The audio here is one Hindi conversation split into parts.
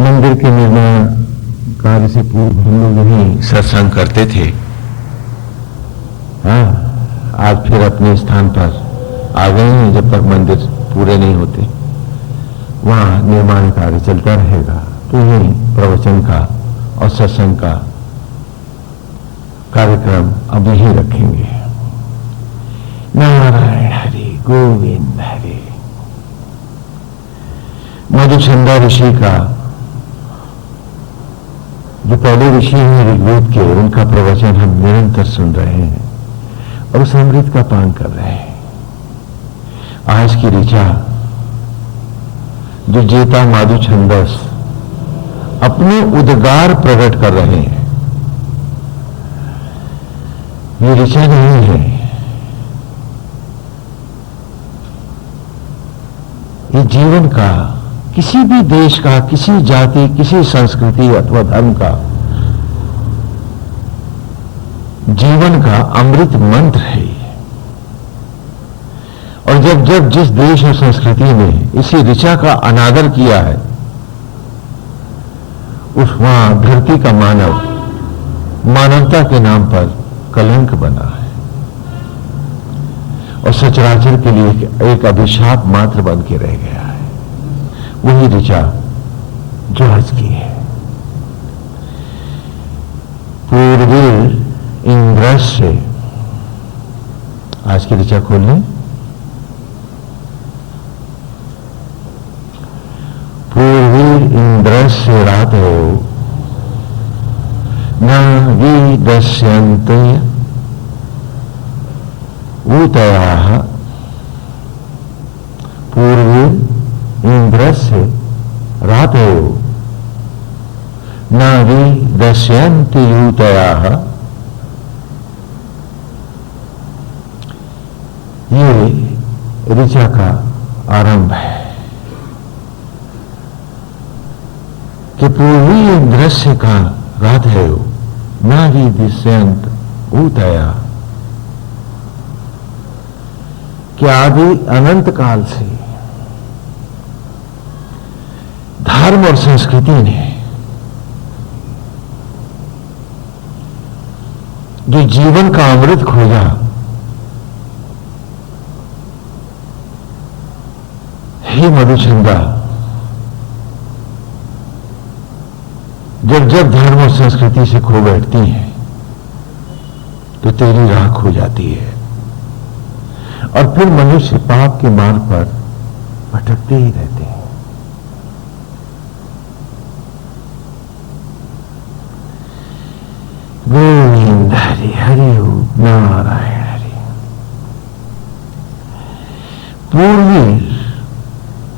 मंदिर के निर्माण कार्य से पूर्व हम लोग यही सत्संग करते थे। हाँ, आज फिर अपने स्थान पर आ गए हैं। जब तक मंदिर पूरे नहीं होते वहां निर्माण कार्य चलता रहेगा। तो यही प्रवचन का और सत्संग का कार्यक्रम अब यही रखेंगे। नारायण हरि गोविंद हरि। मधुचंदा ऋषि का, जो पहले ऋषि हैं ऋग्वेद के, उनका प्रवचन हम निरंतर सुन रहे हैं और उस अमृत का पान कर रहे हैं। आज की ऋचा जो जेता माधु छंदस अपने उद्गार प्रकट कर रहे हैं, ये ऋचा नहीं है, ये जीवन का, किसी भी देश का, किसी जाति, किसी संस्कृति अथवा धर्म का जीवन का अमृत मंत्र है। और जब जब जिस देश और संस्कृति में इसी ऋचा का अनादर किया है, उस वहां धरती का मानव मानवता के नाम पर कलंक बना है और सचराचर के लिए एक अभिशाप मात्र बन के रह गया है। वही ऋचा जो आज की है। पूर्वीर इंद्रस्य, आज की ऋचा खोल लें। पूर्वीर इंद्रस्य रातो न विदस्यन्ते ऊतयाः। पूर्वीर इंद्रस्य रातो न विदस्यन्ते ऊतयाः। ये ऋचा का आरंभ है कि पूर्वी दृश्य का राधेय नारी दिश्यंत ऊतया, कि आदि अनंत काल से धर्म और संस्कृति ने जो जीवन का अमृत खोजा, हे मधुचंदा, जब जब धर्म और संस्कृति से खो बैठती है तो तेरी राह खो जाती है और फिर मनुष्य पाप के मार्ग पर भटकते ही रहते हैं। गोविंद हरि हरि नारायण हरि। पूर्वी,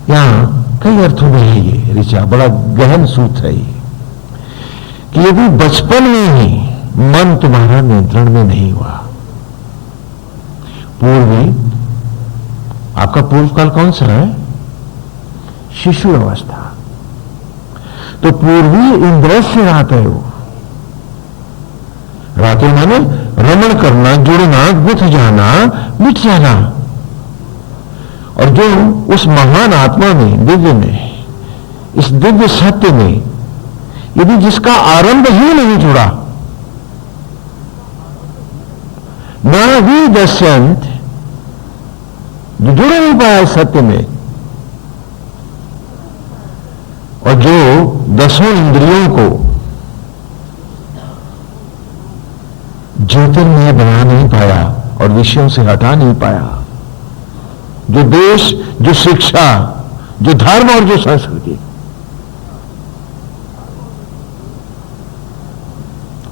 यहां कई अर्थों में है ये ऋचा, बड़ा गहन सूत्र है ये, कि यदि बचपन में ही मन तुम्हारा नियंत्रण में नहीं हुआ। पूर्वी, आपका पूर्व काल कौन सा है? शिशु अवस्था। तो पूर्वी इंद्रस्य राते हो, राते माने रमण करना, जुड़ना, गुथ जाना, मिट जाना। और जो उस महान आत्मा में, दिव्य में, इस दिव्य सत्य में यदि जिसका आरंभ ही नहीं जुड़ा, न भी दस्यंत, जो जुड़ नहीं पाया सत्य में, और जो दसों इंद्रियों को ज्योतिर्मय बना नहीं पाया और विषयों से हटा नहीं पाया, जो देश, जो शिक्षा, जो धर्म और जो संस्कृति,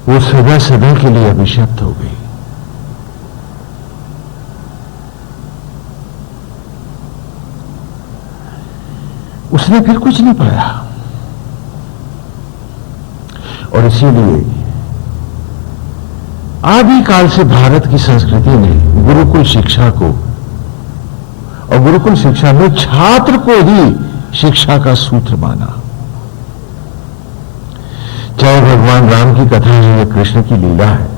वो सदा सदा के लिए अभिशप्त हो गई। उसने फिर कुछ नहीं पाया। और इसीलिए आदिकाल से भारत की संस्कृति ने गुरुकुल शिक्षा को, और गुरुकुल शिक्षा में छात्र को ही शिक्षा का सूत्र माना। चाहे भगवान राम की कथा है या कृष्ण की लीला है,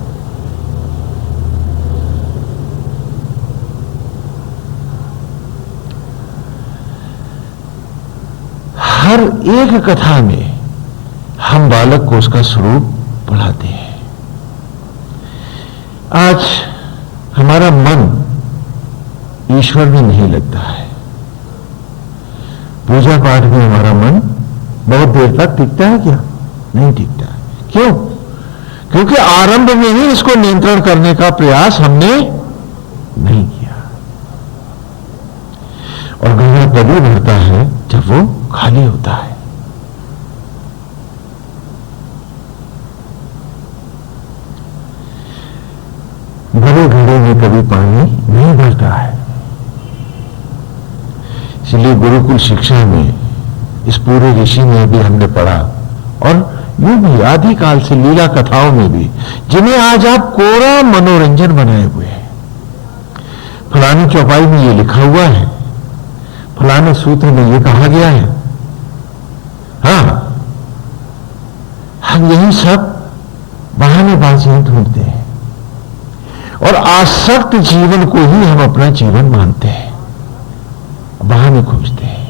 हर एक कथा में हम बालक को उसका स्वरूप पढ़ाते हैं। आज हमारा मन ईश्वर में नहीं लगता है। पूजा पाठ में हमारा मन बहुत देर तक टिकता है क्या? नहीं टिकता। क्यों? क्योंकि आरंभ में ही इसको नियंत्रण करने का प्रयास हमने नहीं किया। और गंगा तभी भरता है जब वो खाली होता है। भरे घड़े में कभी पानी नहीं भरता है। इसलिए गुरुकुल शिक्षा में इस पूरे ऋषि में भी हमने पढ़ा, और यूं भी आदिकाल से लीला कथाओं में भी, जिन्हें आज आप कोरा मनोरंजन बनाए हुए हैं। फलानी चौपाई में ये लिखा हुआ है, फलाने सूत्र में ये कहा गया है। हाँ, हम यही सब बहानेबाजियां ढूंढते हैं और आसक्त जीवन को ही हम अपना जीवन मानते हैं, बहाने खोजते हैं।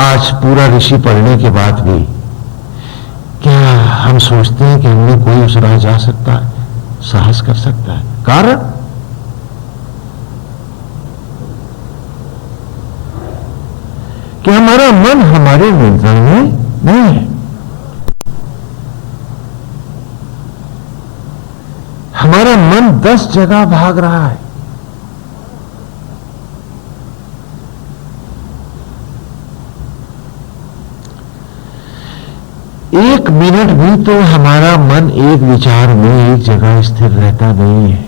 आज पूरा ऋषि पढ़ने के बाद भी क्या हम सोचते हैं कि हमने कोई उस राह जा सकता है, साहस कर सकता है? कारण कि हमारा मन हमारे नियंत्रण में नहीं है। हमारा मन 10 जगह भाग रहा है। एक मिनट भी तो हमारा मन एक विचार में एक जगह स्थिर रहता नहीं है।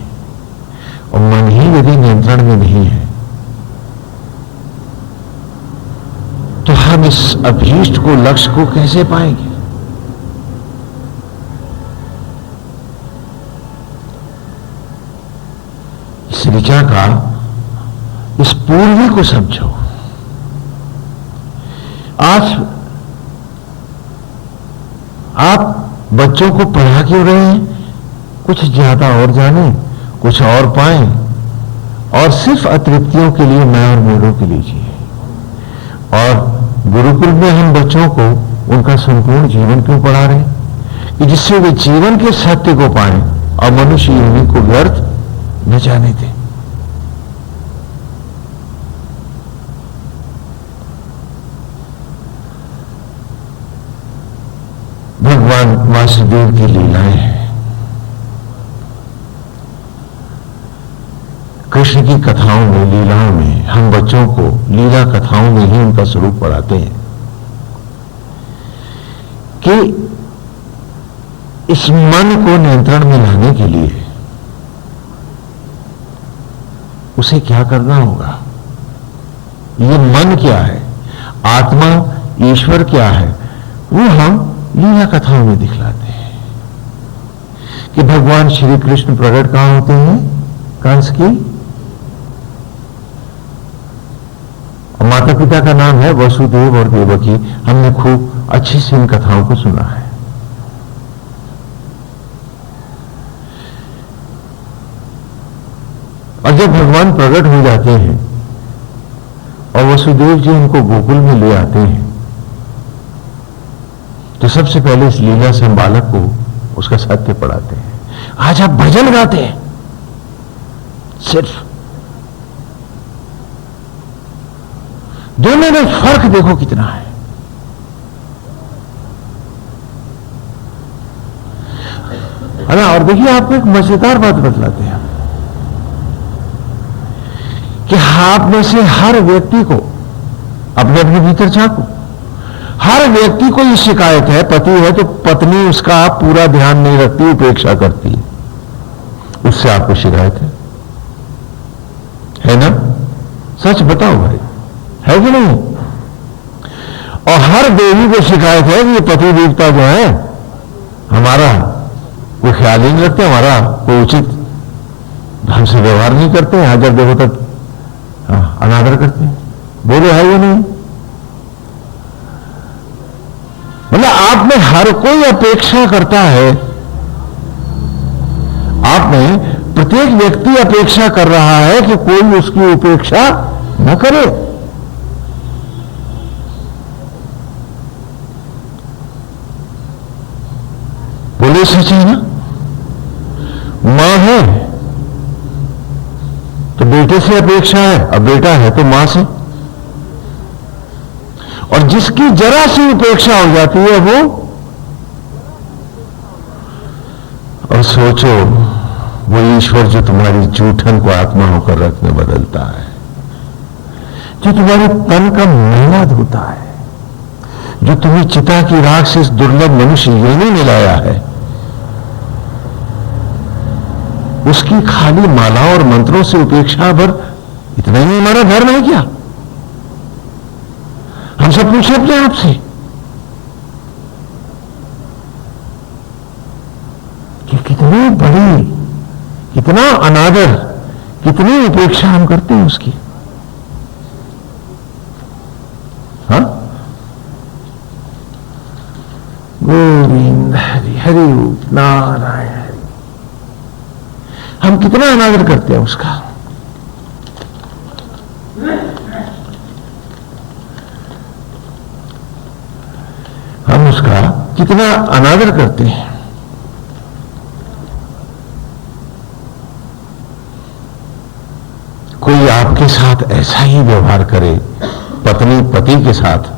और मन ही यदि नियंत्रण में नहीं है तो हम इस अभीष्ट को, लक्ष्य को कैसे पाएंगे? इस ऋचा का, इस पूर्वी को समझो। आज आप बच्चों को पढ़ा क्यों रहे हैं? कुछ ज्यादा और जाने, कुछ और पाएं, और सिर्फ अतृप्तियों के लिए, मैं और मेरों के लिए जिए। और गुरुकुल में हम बच्चों को उनका संपूर्ण जीवन क्यों पढ़ा रहे हैं? कि जिससे वे जीवन के सत्य को पाएं और मनुष्य योनि को व्यर्थ न जाने दें। भगवान वासुदेव की लीलाएं हैं। कृष्ण की कथाओं में, लीलाओं में हम बच्चों को लीला कथाओं में ही उनका स्वरूप पढ़ाते हैं कि इस मन को नियंत्रण में लाने के लिए उसे क्या करना होगा। ये मन क्या है, आत्मा, ईश्वर क्या है, वो हम लीला कथाओं में दिखलाते हैं। कि भगवान श्री कृष्ण प्रकट कहां होते हैं? कंस की, और माता पिता का नाम है वसुदेव और देवकी। हमने खूब अच्छी से इन कथाओं को सुना है। और जब भगवान प्रकट हो जाते हैं और वसुदेव जी उनको गोकुल में ले आते हैं, तो सबसे पहले इस लीला से हम बालक को उसका सत्य पढ़ाते हैं। आज आप भजन गाते हैं, सिर्फ दोनों में फर्क देखो कितना है। ना, और देखिए आपको एक मजेदार बात बतलाते हैं कि आप में से हर व्यक्ति को अपने अपने भीतर झांको। हर व्यक्ति को ये शिकायत है, पति है तो पत्नी उसका पूरा ध्यान नहीं रखती, उपेक्षा करती है, उससे आपको शिकायत है ना? सच बताओ भाई, है कि नहीं? और हर देवी को शिकायत है कि ये पति देवता जो है हमारा कोई ख्याल ही नहीं रखते, हमारा कोई उचित ढंग से व्यवहार नहीं करते हैं, हाजिर देखो तक अनादर करते हैं। बोलो है ये नहीं? मतलब आप में हर कोई अपेक्षा करता है, आप में प्रत्येक व्यक्ति अपेक्षा कर रहा है कि कोई उसकी उपेक्षा न करे। ये सच है ना। मां है तो बेटे से अपेक्षा है, अब बेटा है तो मां से। और जिसकी जरा सी उपेक्षा हो जाती है वो, और सोचो वो ईश्वर जो तुम्हारी जूठन को आत्मा होकर रथ में बदलता है, जो तुम्हारे तन का मैला धोता है, जो तुम्हें चिता की राख से इस दुर्लभ मनुष्य योनि में लाया है, उसकी खाली माला और मंत्रों से उपेक्षा भर इतना ही हमारा धर्म है क्या? हम सब पूछे अपने आप से कि कितनी बड़ी, कितना अनादर, कितनी उपेक्षा हम करते हैं उसकी। हाँ, गोविंद हरि हरि नारायण हरि, हम कितना अनादर करते हैं उसका। हम उसका कितना अनादर करते हैं। कोई आपके साथ ऐसा ही व्यवहार करे, पत्नी पति के साथ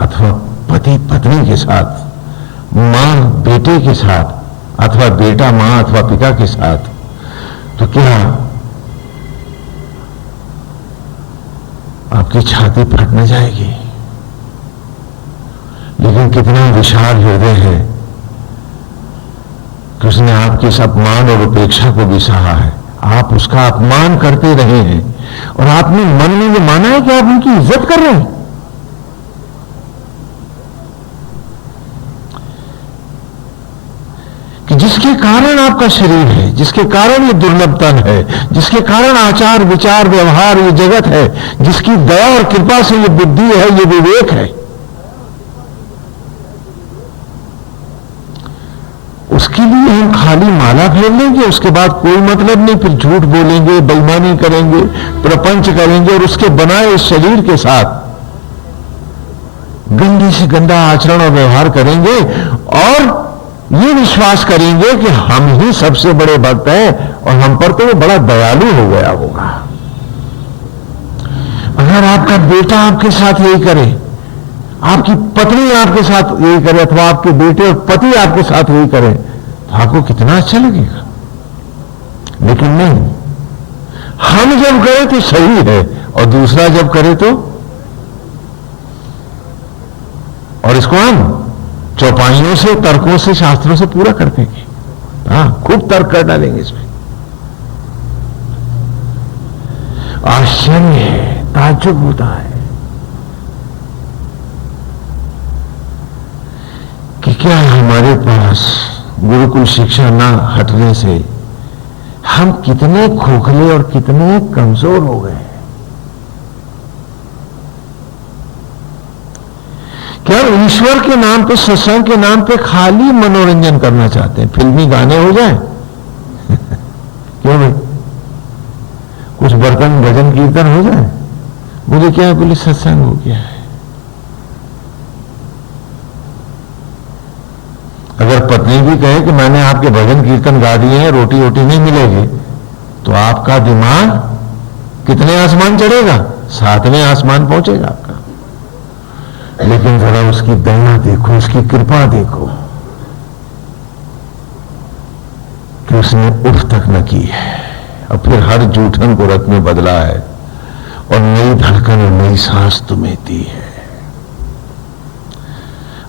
अथवा पति पत्नी के साथ, मां बेटे के साथ अथवा बेटा मां अथवा पिता के साथ, तो क्या आपकी छाती फट न जाएगी? लेकिन कितना विशाल हृदय है कि उसने आपके इस अपमान और उपेक्षा को भी सहा है। आप उसका अपमान करते रहे हैं और आपने मन में ये माना है कि आप उनकी इज्जत कर रहे हैं। कि जिसके कारण आपका शरीर है, जिसके कारण ये दुर्लभ तन है, जिसके कारण आचार विचार व्यवहार ये जगत है, जिसकी दया और कृपा से ये बुद्धि है, ये विवेक है, उसके लिए हम खाली माला फेर लेंगे, उसके बाद कोई मतलब नहीं, फिर झूठ बोलेंगे, बेईमानी करेंगे, प्रपंच करेंगे और उसके बनाए इस शरीर के साथ गंदे से गंदा आचरण और व्यवहार करेंगे और ये विश्वास करेंगे कि हम ही सबसे बड़े भक्त हैं और हम पर तो वो बड़ा दयालु हो गया होगा। अगर आपका बेटा आपके साथ यही करे, आपकी पत्नी आपके साथ यही करे अथवा आपके बेटे और पति आपके साथ यही करे तो आपको कितना अच्छा लगेगा। लेकिन नहीं, हम जब करें तो सही है और दूसरा जब करे तो, और इसको हम चौपाइयों से, तर्कों से, शास्त्रों से पूरा कर देंगे। हाँ, खूब तर्क कर डालेंगे इसमें। आश्चर्य है, ताज्जुब होता है कि क्या हमारे पास गुरुकुल शिक्षा ना हटने से हम कितने खोखले और कितने कमजोर हो गए। क्या ईश्वर के नाम पे, सत्संग के नाम पे खाली मनोरंजन करना चाहते हैं, फिल्मी गाने हो जाए क्यों भाई, कुछ बर्तन भजन कीर्तन हो जाए, बोले क्या है, बोले सत्संग हो गया है। अगर पत्नी भी कहे कि मैंने आपके भजन कीर्तन गा दिए हैं, रोटी रोटी नहीं मिलेगी, तो आपका दिमाग कितने आसमान चढ़ेगा, 7वें आसमान पहुंचेगा आपका। लेकिन जरा उसकी दया देखो, उसकी कृपा देखो कि उसने उफ तक न की है और फिर हर जूठन को रत में बदला है और नई धड़कन और नई सांस तुम्हें दी है।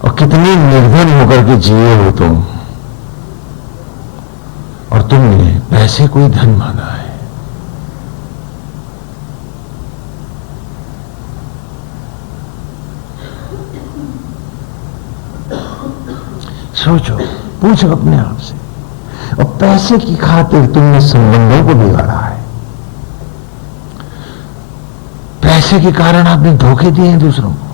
और कितने निर्धन होकर के जिए हो तुम, और तुमने पैसे कोई धन माना है। सोचो, पूछो अपने आप से। और पैसे की खातिर तुमने संबंधों को बिगाड़ा है, पैसे के कारण आपने धोखे दिए हैं दूसरों को।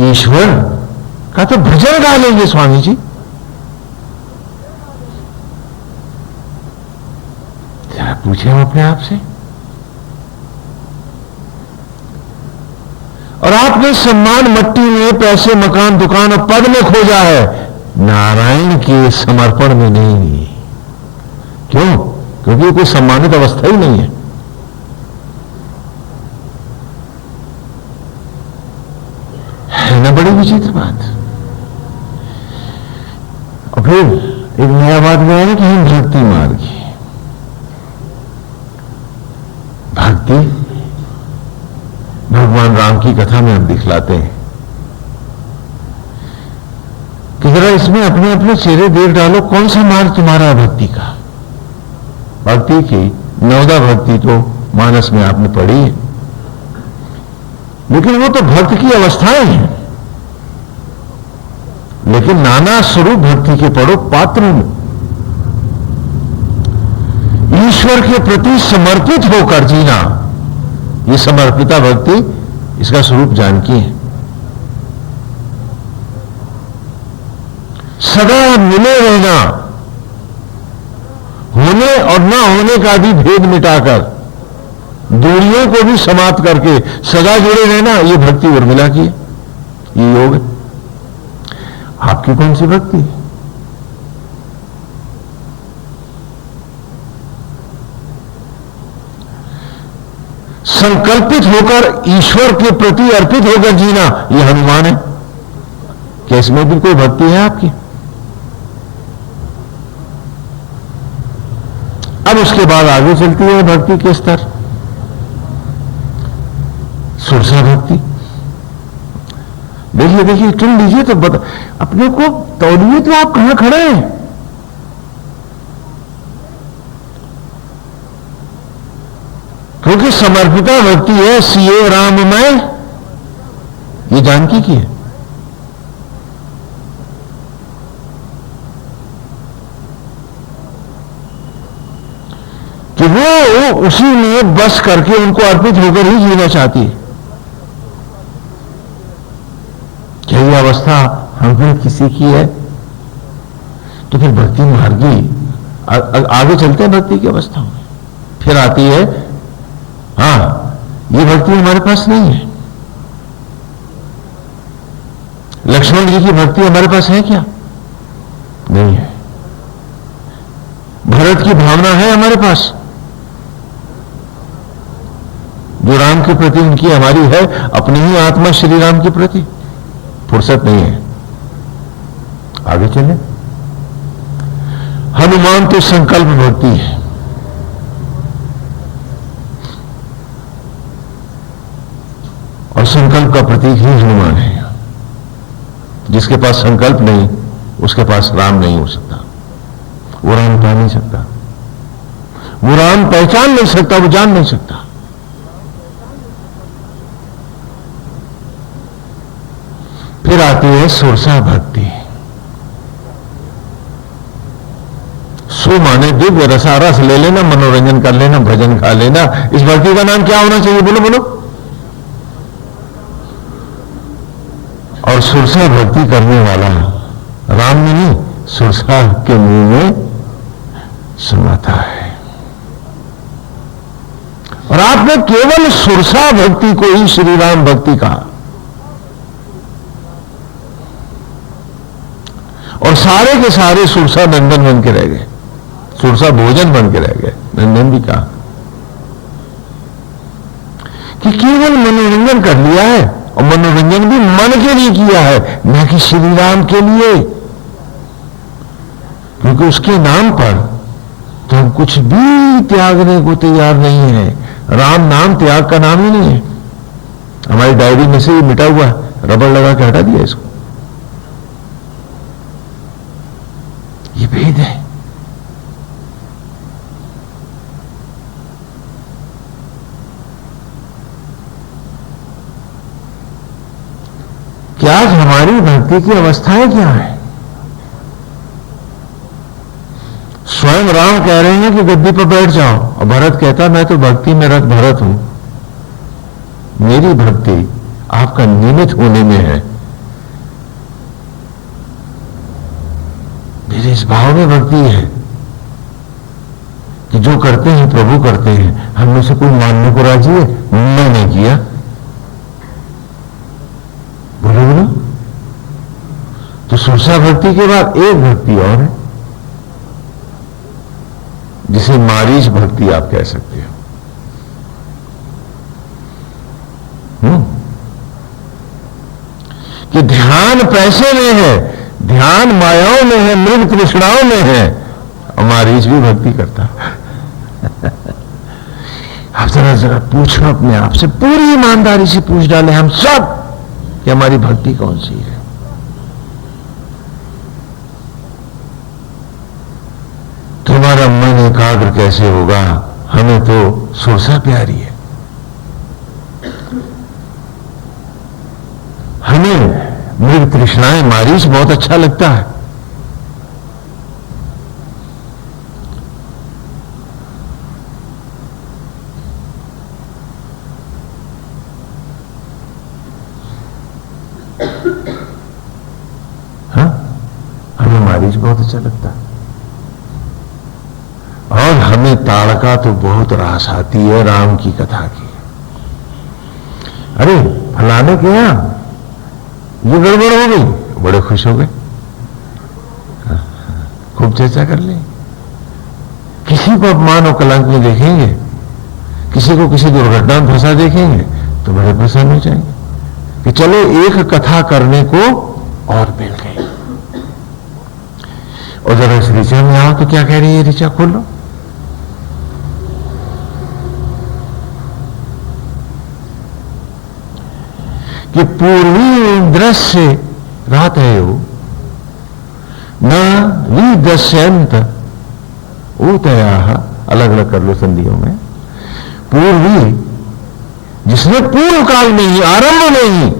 ईश्वर का तो भजन गा लेंगे स्वामी जी, जरा पूछे हम अपने आप से। आपने सम्मान मट्टी में, पैसे, मकान, दुकान और पद में खोजा है, नारायण के समर्पण में नहीं। क्यों? क्योंकि कोई सम्मानित अवस्था ही नहीं है ना? बड़ी विचित्र बात। और फिर एक नया बात गया है कि हम भक्ति मार्ग, भक्ति भगवान राम की कथा में हम दिखलाते हैं कि जरा इसमें अपने अपने चेहरे देख डालो, कौन सा मार्ग तुम्हारा है भक्ति का। भक्ति की 9 भक्ति तो मानस में आपने पढ़ी है, लेकिन वो तो भक्त की अवस्थाएं हैं। लेकिन नाना स्वरूप भक्ति के पढ़ो पात्र में, ईश्वर के प्रति समर्पित होकर जीना, ये समर्पिता भक्ति, इसका स्वरूप जानकी है। सदा मिले रहना, होने और ना होने का भी भेद मिटाकर, दूरियों को भी समाप्त करके सदा जुड़े रहना, ये भक्ति उर्मिला की है, ये योग है। आपकी कौन सी भक्ति? संकल्पित होकर ईश्वर के प्रति अर्पित होकर जीना, यह हनुमान है। क्या इसमें भी कोई भक्ति है आपकी? अब उसके बाद आगे चलती है भक्ति के स्तर, सुरसा भक्ति। देखिए देखिए, चुन लीजिए तो बता, अपने को तौलिए तो आप कहां खड़े हैं। क्योंकि समर्पिता भक्ति है, सीए राममय, ये जानकी की है। कि वो उसी में बस करके उनको अर्पित होकर ही जीना चाहती है। क्या ये अवस्था हम फिर किसी की है? तो फिर भक्ति मार्गी आगे चलते हैं भक्ति की अवस्था में। फिर आती है, हां, ये भक्ति हमारे पास नहीं है। लक्ष्मण जी की भक्ति हमारे पास है क्या? नहीं है। भरत की भावना है हमारे पास, जो राम के प्रति उनकी हमारी है, अपनी ही आत्मा श्री राम के प्रति फुर्सत नहीं है। आगे चले। हनुमान तो संकल्प भक्ति है। और संकल्प का प्रतीक ही हनुमान है। जिसके पास संकल्प नहीं, उसके पास राम नहीं हो सकता। वो राम पा नहीं सकता, वो राम पहचान नहीं सकता, वो जान नहीं सकता। फिर आती है सुरसा भक्ति। सु माने दिव्य रसा, रस ले लेना, मनोरंजन कर लेना, भजन खा लेना। इस भक्ति का नाम क्या होना चाहिए? बोलो बोलो। और सुरसा भक्ति करने वाला राम में नहीं, सुरसा के मुंह में समाता है। और आपने केवल सुरसा भक्ति को ही श्री राम भक्ति कहा, और सारे के सारे सुरसा नंदन बन के रह गए, सुरसा भोजन बन के रह गए। नंदन भी कहा कि केवल मनोरंजन कर लिया है, और मनोरंजन भी मन के लिए किया है, न कि श्री राम के लिए। क्योंकि उसके नाम पर तो हम कुछ भी त्यागने को तैयार नहीं है। राम नाम त्याग का नाम ही नहीं है। हमारी डायरी में से ये मिटा हुआ है, रबड़ लगा के हटा दिया इसको। ये भेद है। क्या आज हमारी भक्ति की अवस्थाएं क्या है? स्वयं राम कह रहे हैं कि गद्दी पर बैठ जाओ, और भरत कहता मैं तो भक्ति में रत भरत हूं, मेरी भक्ति आपका निमित्त होने में है। मेरे इस भाव में भक्ति है कि जो करते हैं प्रभु करते हैं। हम में से कोई मानने को राजी है? मैंने किया। सुरसा भक्ति के बाद एक भक्ति और है, जिसे मारीच भक्ति आप कह सकते हो। कि ध्यान पैसे में है, ध्यान मायाओं में है, मृग तृष्णाओं में है, और मारीच भी भक्ति करता है। आप जरा पूछो अपने आप से, पूरी ईमानदारी से पूछ डालें हम सब कि हमारी भक्ति कौन सी है। तुम्हारा मन एकाग्र कैसे होगा? हमें तो सुरसा प्यारी है, हमें मृग तृष्णाएं मारीच बहुत अच्छा लगता है। हाँ, हमें मारीच बहुत अच्छा लगता है। और हमें ताड़का तो बहुत रास आती है राम की कथा की। अरे फलाने के यहां ये गड़बड़ हो गई, बड़े खुश हो गए, खूब चर्चा कर ले। किसी को अपमान और कलंक में देखेंगे, किसी को किसी दुर्घटना में फंसा देखेंगे तो बड़े प्रसन्न हो जाएंगे कि चलो एक कथा करने को और मिल गई। और जरा इस ऋचा में आओ तो क्या कह रही है ऋचा, खोलो। कि पूर्वी दृश्य रात है वो न विदश्यंत ऊतया, अलग अलग कर लो संधियों में। पूर्वी जिसने पूर्व काल में ही, आरंभ में ही,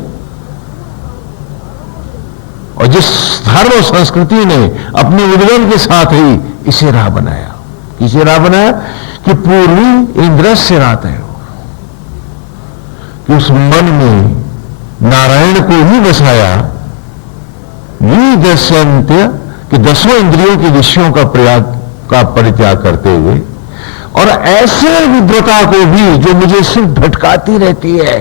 और जिस धर्म और संस्कृति ने अपने उद्गम के साथ ही इसे राह बनाया। किसे राह बनाया? कि पूर्वी इंद्र से रात है कि उस मन में नारायण को ही बसाया। विदश्यंत्य कि 10 इंद्रियों के विषयों का परित्याग करते हुए, और ऐसे विद्वता को भी जो मुझे सिर्फ भटकाती रहती है,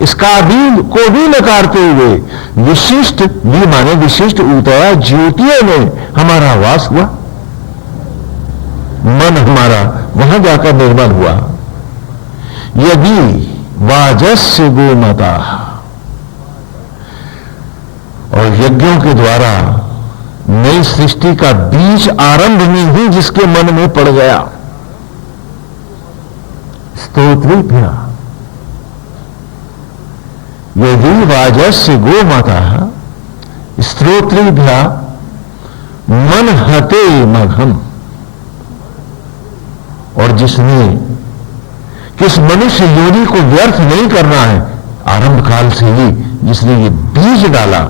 इसका भी को भी नकारते हुए विशिष्ट भी माने विशिष्ट उतया ज्योतियों में हमारा वास हुआ। मन हमारा वहां जाकर निर्मल हुआ। यदि वाजस्य गोमता, और यज्ञों के द्वारा नई सृष्टि का बीज आरंभ में ही जिसके मन में पड़ गया। स्तोत्रेभ्य यदि वाजस्य गोमाता स्तोत्रेभ्य मन हते मघम, और जिसने किस मनुष्य योनि को व्यर्थ नहीं करना है, आरंभ काल से ही जिसने ये बीज डाला,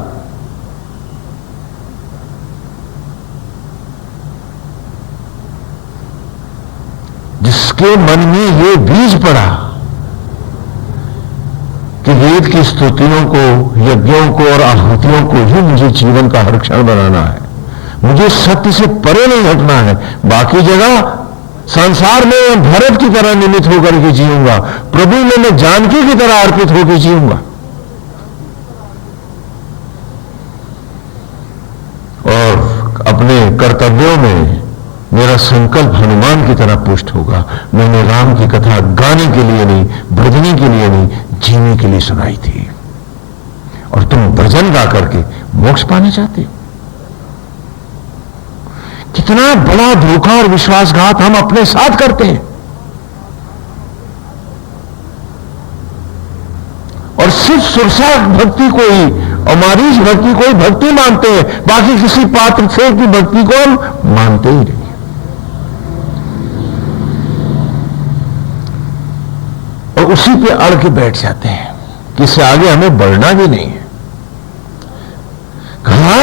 जिसके मन में ये बीज पड़ा कि वेद की स्तुतियों को, यज्ञों को और आहुतियों को ही मुझे जीवन का हर क्षण बनाना है, मुझे सत्य से परे नहीं हटना है, बाकी जगह संसार में भरत की तरह निमित्त होकर के जीऊंगा, प्रभु में मैं जानकी की तरह अर्पित होकर जीऊंगा। और अपने कर्तव्यों में मेरा संकल्प हनुमान की तरह पुष्ट होगा। मैंने राम की कथा गाने के लिए नहीं, भजने के लिए नहीं, जीने के लिए सुनाई थी। और तुम भजन गा करके मोक्ष पाना चाहते हो। कितना बड़ा धोखा और विश्वासघात हम अपने साथ करते हैं। और सिर्फ सुरसा भक्ति को ही और मारीच भक्ति को ही भक्ति मानते हैं, बाकी किसी पात्र से की भक्ति को हम मानते ही नहीं। और उसी पे अड़ के बैठ जाते हैं कि इससे आगे हमें बढ़ना भी नहीं है। कहा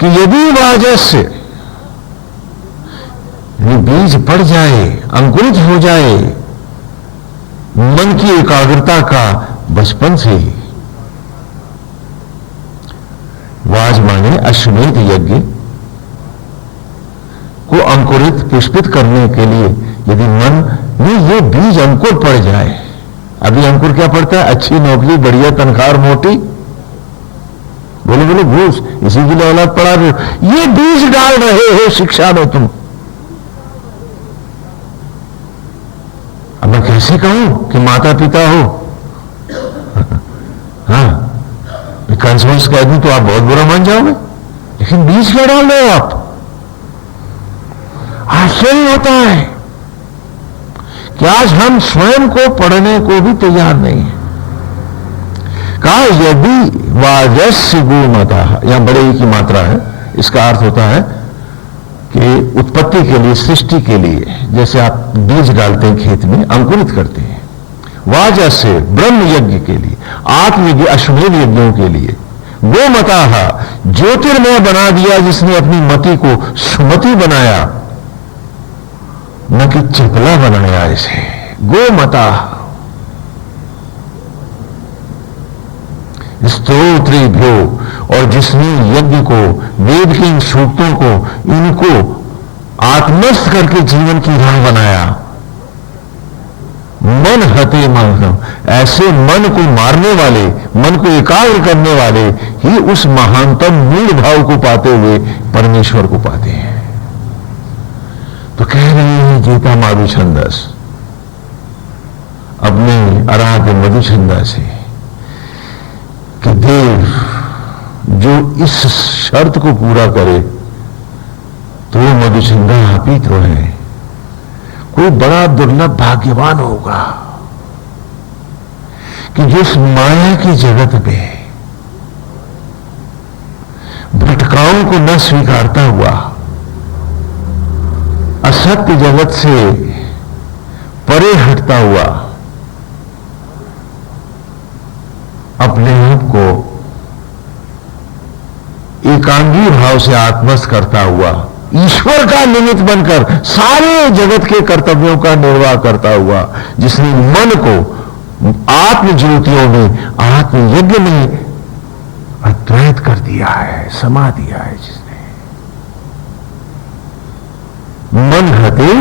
कि यदि वाजस्य बीज पड़ जाए, अंकुरित हो जाए मन की एकाग्रता का बचपन से ही, वाज माने अश्वमेध यज्ञ को अंकुरित पुष्पित करने के लिए यदि मन में ये बीज अंकुर पड़ जाए। अभी अंकुर क्या पड़ता है? अच्छी नौकरी, बढ़िया तनख्वाह, मोटी बोले बोले घूस, इसी के लिए औलाद पढ़ा रहे हो, ये बीज डाल रहे हो शिक्षा में तुम। अब मैं कैसे कहूं कि माता पिता हो? हाँ, कंस वंश कह दूं तो आप बहुत बुरा मान जाओगे, लेकिन बीज क्या डाल रहे हो आप? आश्चर्य होता है कि आज हम स्वयं को पढ़ने को भी तैयार नहीं है। कहा यदि वाजस्य गोमता, यहां बड़े की मात्रा है, इसका अर्थ होता है कि उत्पत्ति के लिए, सृष्टि के लिए, जैसे आप बीज डालते हैं खेत में, अंकुरित करते हैं, वाजस्य ब्रह्म यज्ञ के लिए, आत्मयज्ञ अश्वमेध यज्ञों के लिए, गोमता ज्योतिर्मय बना दिया जिसने अपनी मति को सुमति बनाया, न कि चपला बनाया इसे। गोमता स्तोत्रेभ्यो, और जिसने यज्ञ को, वेद के इन सूक्तों को, इनको आत्मस्थ करके जीवन की राह बनाया। मन हते मन, ऐसे मन को मारने वाले, मन को एकाग्र करने वाले ही उस महानतम मूल भाव को पाते हुए परमेश्वर को पाते हैं। तो कह रहे हैं गीता मधुछंदस अपने आराध्य मधुछंदा से कि देव जो इस शर्त को पूरा करे तो मधुछंदा आप ही तो है, कोई बड़ा दुर्लभ भाग्यवान होगा कि जिस माया की जगत में भटकाओं को न स्वीकारता हुआ, असत्य जगत से परे हटता हुआ, अपने आप को एकांगी भाव से आत्मस्थ करता हुआ, ईश्वर का निमित्त बनकर सारे जगत के कर्तव्यों का निर्वाह करता हुआ, जिसने मन को आत्म ज्योतियों में, आत्म यज्ञ में अद्वैत कर दिया है, समा दिया है, जिसने मन हते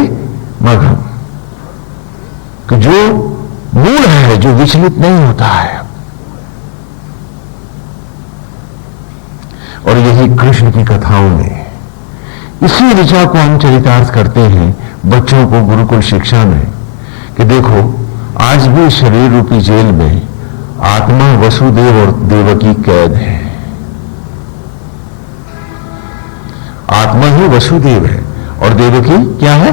मघम, कि जो मूल है, जो विचलित नहीं होता है। और यही कृष्ण की कथाओं में, इसी ऋचा को हम चरितार्थ करते हैं बच्चों को गुरुकुल शिक्षा में, कि देखो आज भी शरीर रूपी जेल में आत्मा वसुदेव और देवकी कैद है। आत्मा ही वसुदेव है और देवकी क्या है?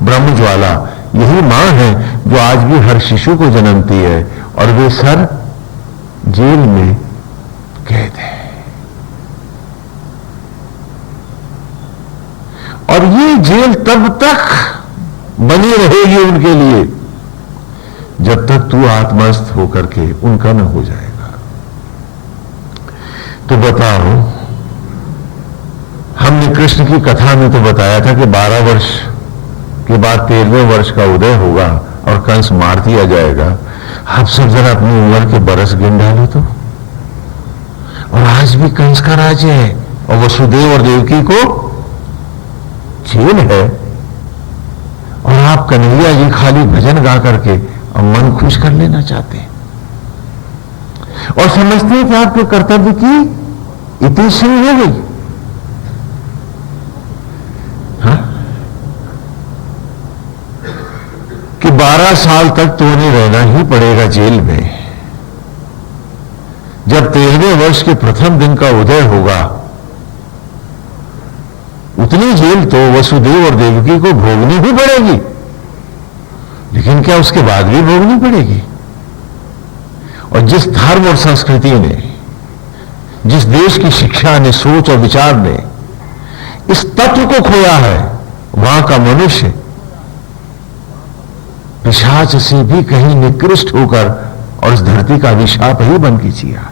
ब्रह्म ज्वाला। यही मां है जो आज भी हर शिशु को जन्मती है, और वे सर जेल में कैद है। और ये जेल तब तक बनी रहेगी उनके लिए जब तक तू आत्मस्थ होकर के उनका न हो जाएगा। तो बताओ, हमने कृष्ण की कथा में तो बताया था कि 12 वर्ष के बाद 13वें वर्ष का उदय होगा और कंस मार दिया जाएगा। आप सब जरा अपनी उम्र के बरस गिन डालो तो, और आज भी कंस का राज्य है और वसुदेव और देवकी को जेल है, और आप कन्हैया जी खाली भजन गा करके और मन खुश कर लेना चाहते हैं और समझते हैं कि आपके कर्तव्य की इतनी सी हो गई। हाँ? कि 12 साल तक तो उन्हें रहना ही पड़ेगा जेल में। जब 13वें वर्ष के प्रथम दिन का उदय होगा, उतनी जेल तो वसुदेव और देवकी को भोगनी भी पड़ेगी। लेकिन क्या उसके बाद भी भोगनी पड़ेगी? और जिस धर्म और संस्कृति ने, जिस देश की शिक्षा ने, सोच और विचार ने इस तत्व को खोया है, वहां का मनुष्य पिशाच से भी कहीं निकृष्ट होकर और इस धरती का अभिशाप ही बन के जिया।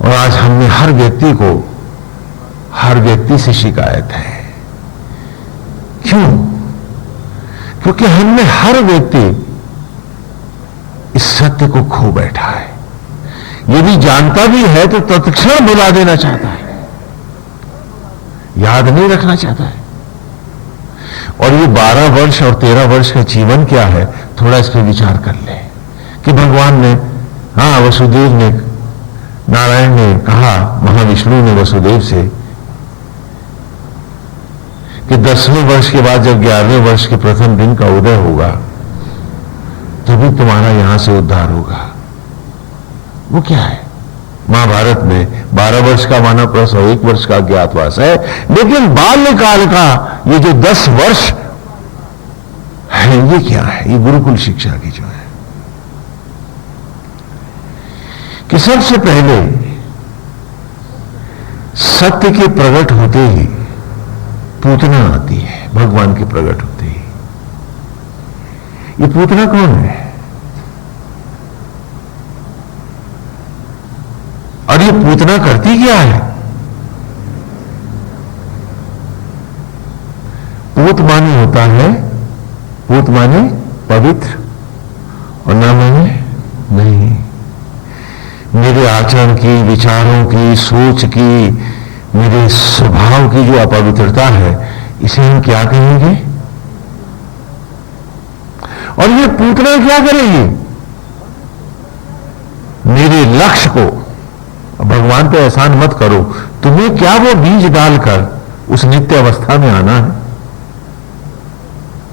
और आज हमने हर व्यक्ति से शिकायत है। क्यों? क्योंकि हमने हर व्यक्ति इस सत्य को खो बैठा है। यदि जानता भी है तो तत्क्षण भुला देना चाहता है, याद नहीं रखना चाहता है। और ये 12 वर्ष और 13 वर्ष का जीवन क्या है, थोड़ा इस पर विचार कर ले कि भगवान ने, हाँ, वसुदेव ने नारायण ने कहा, महाविष्णु ने वसुदेव से, कि 10वें वर्ष के बाद जब 11वें वर्ष के प्रथम दिन का उदय होगा तभी तुम्हारा यहां से उद्धार होगा। वो क्या है? महाभारत में 12 वर्ष का वानप्रस्थ और 1 वर्ष का अज्ञातवास है, लेकिन बाल्यकाल का ये जो 10 वर्ष है, ये क्या है? ये गुरुकुल शिक्षा की जो है कि सबसे पहले सत्य के प्रकट होते ही पूतना आती है, भगवान के प्रकट होते ही। ये पूतना कौन है? और ये पूतना करती क्या है? पूत माने होता है, पूत माने पवित्र, और ना माने नहीं। मेरे आचरण की, विचारों की, सोच की, मेरे स्वभाव की जो अपवित्रता है, इसे हम क्या कहेंगे? और ये पूतना क्या करेगी? मेरे लक्ष्य को, भगवान पे एहसान मत करो, तुम्हें क्या वो बीज डालकर उस नित्य अवस्था में आना है,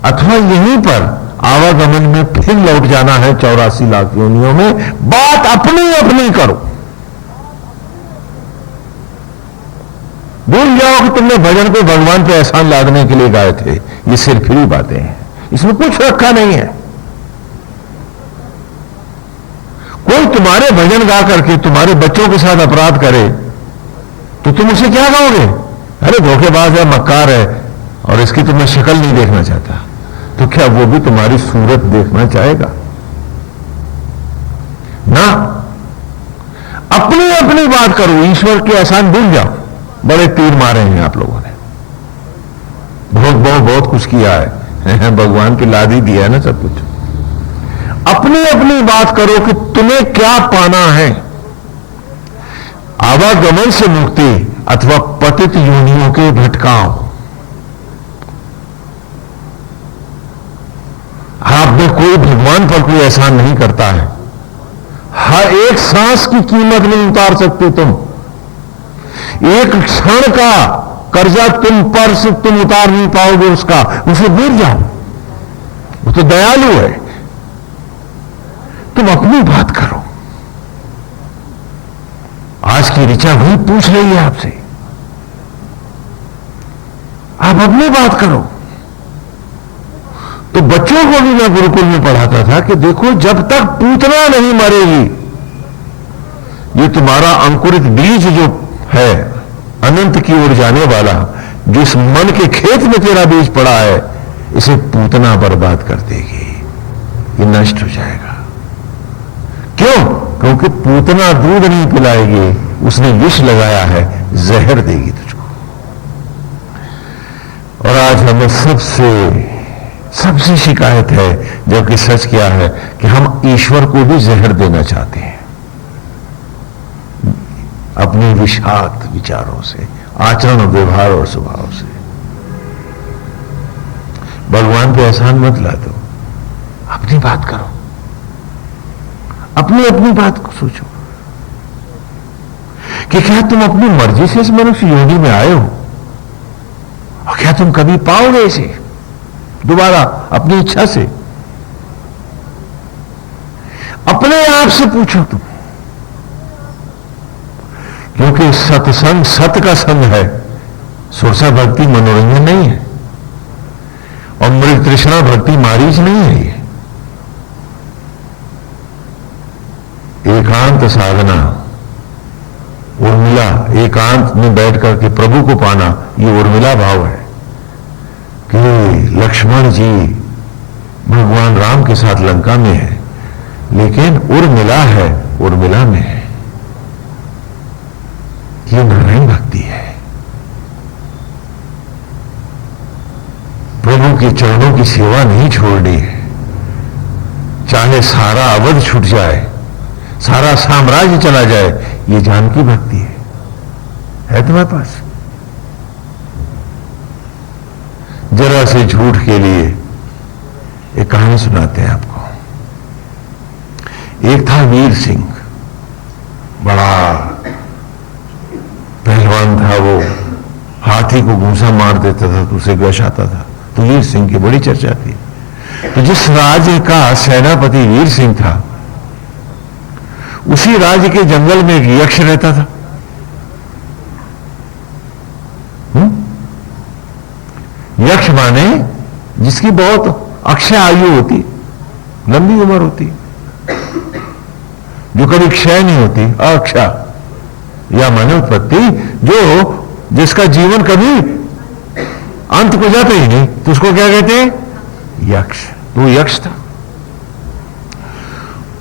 अथवा यहीं पर आवागमन में फिर लौट जाना है 84 लाख योनियों में? बात अपनी अपनी करो। भूल जाओ कि तुमने भजन को भगवान पे एहसान लादने के लिए गाए थे। ये सिरफिरी बातें हैं, इसमें कुछ रखा नहीं है। कोई तुम्हारे भजन गा करके तुम्हारे बच्चों के साथ अपराध करे तो तुम उसे क्या कहोगे? अरे धोखेबाज है, मक्कार है, और इसकी तो मैं शक्ल नहीं देखना चाहता। तो क्या वो भी तुम्हारी सूरत देखना चाहेगा? ना, अपनी अपनी बात करो, ईश्वर के एहसान भूल जाओ। बड़े तीर मारे हैं आप लोगों ने, बहुत कुछ किया है, भगवान की लाद ही दिया है ना सब कुछ। अपनी अपनी बात करो कि तुम्हें क्या पाना है, आवागमन से मुक्ति अथवा पतित योनियों के भटकाव। आप में कोई भगवान पर कोई एहसान नहीं करता है। हर एक सांस की कीमत नहीं उतार सकते तुम। एक क्षण का कर्जा तुम पर से तुम उतार नहीं पाओगे उसका, उसे भूल जाओ। वो तो दयालु है। तुम अपनी बात करो। आज की ऋचा वही पूछ रही है आपसे, आप अपनी बात करो। तो बच्चों को भी मैं गुरुकुल में पढ़ाता था कि देखो, जब तक पूतना नहीं मरेगी, ये तुम्हारा अंकुरित बीज जो है अनंत की ओर जाने वाला, जो इस मन के खेत में तेरा बीज पड़ा है, इसे पूतना बर्बाद कर देगी, ये नष्ट हो जाएगा। क्यों? क्योंकि पूतना दूध नहीं पिलाएगी, उसने विष लगाया है, जहर देगी तुझको। और आज हमें सबसे शिकायत है, जबकि सच क्या है कि हम ईश्वर को भी जहर देना चाहते हैं अपने विषाक्त विचारों से, आचरण और व्यवहार और स्वभाव से। भगवान पे एहसान मत ला दो, अपनी बात करो, अपनी अपनी बात को सोचो कि क्या तुम अपनी मर्जी से इस मनुष्य योनि में आए हो, और क्या तुम कभी पाओगे इसे दोबारा अपनी इच्छा से? अपने आप से पूछो तुम, क्योंकि सत्संग सत्य का संग है, सुरसा भक्ति मनोरंजन नहीं है, और मृग तृष्णा भक्ति मारीच नहीं है। ये एकांत साधना, उर्मिला, एकांत में बैठ करके प्रभु को पाना, ये उर्मिला भाव है कि लक्ष्मण जी भगवान राम के साथ लंका में है, लेकिन उर्मिला है, उर्मिला में है। ये नारायण भक्ति है। प्रभु के चरणों की सेवा नहीं छोड़नी है, चाहे सारा अवध छूट जाए, सारा साम्राज्य चला जाए, ये जानकी भक्ति है तुम्हारे पास? जरा से झूठ के लिए एक कहानी सुनाते हैं आपको। एक था वीर सिंह, बड़ा पहलवान था, वो हाथी को घूंसा मार देता था तो उसे गश आता था। तो वीर सिंह की बड़ी चर्चा थी। तो जिस राज्य का सेनापति वीर सिंह था, उसी राज्य के जंगल में एक यक्ष रहता था। यक्ष माने जिसकी बहुत अक्षय आयु होती, लंबी उम्र होती, जो कभी क्षय नहीं होती, अक्षय या माने उत्पत्ति, जो जिसका जीवन कभी अंत को जाता ही नहीं, तो उसको क्या कहते हैं? यक्ष। तो यक्ष था,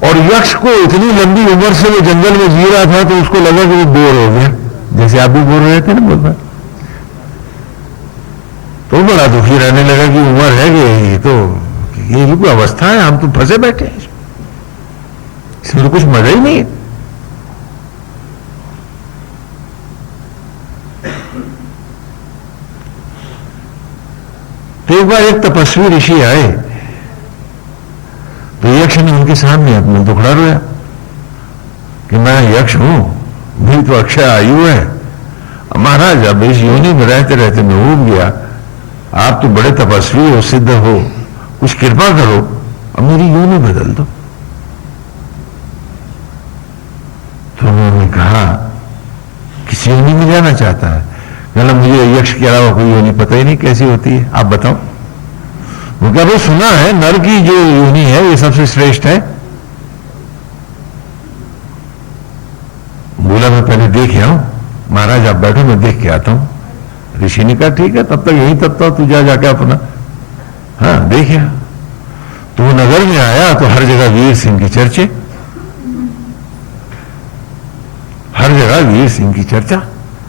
और यक्ष को इतनी लंबी उम्र से वो जंगल में जी रहा था, तो उसको लगा कि वो बोर हो गया, जैसे आप भी बोर हो रहे थे ना बोलता। तो बड़ा दुखी रहने लगा कि उम्र है कि ये तो ये कोई अवस्था है, हम तो फंसे बैठे हैं, इसमें तो कुछ मजा ही नहीं है। तो एक बार एक तपस्वी ऋषि आए, तो यक्ष ने उनके सामने अपना दुखड़ा रोया कि मैं यक्ष हूं, मेरी तो अक्षय आयु है, महाराज अब इस योनि में रहते रहते मैं उब गया, आप तो बड़े तपस्वी हो, सिद्ध हो, कुछ कृपा करो, अब मेरी योनि बदल दो। तो उन्होंने कहा किसी योनि में जाना चाहता है? कहना मुझे यक्ष के अलावा कोई योनि पता ही नहीं कैसी होती है, आप बताओ। वो क्या, भाई सुना है नर की जो योनि है ये सबसे श्रेष्ठ है। बोला मैं पहले देख आऊं, महाराज आप बैठो मैं देख के आता हूं। ऋषि ने कहा ठीक है, तब तक यहीं तब तक तू जा जाके अपना हाँ देख आ। तो वो नगर में आया तो हर जगह वीर सिंह की चर्चे, हर जगह वीर सिंह की चर्चा,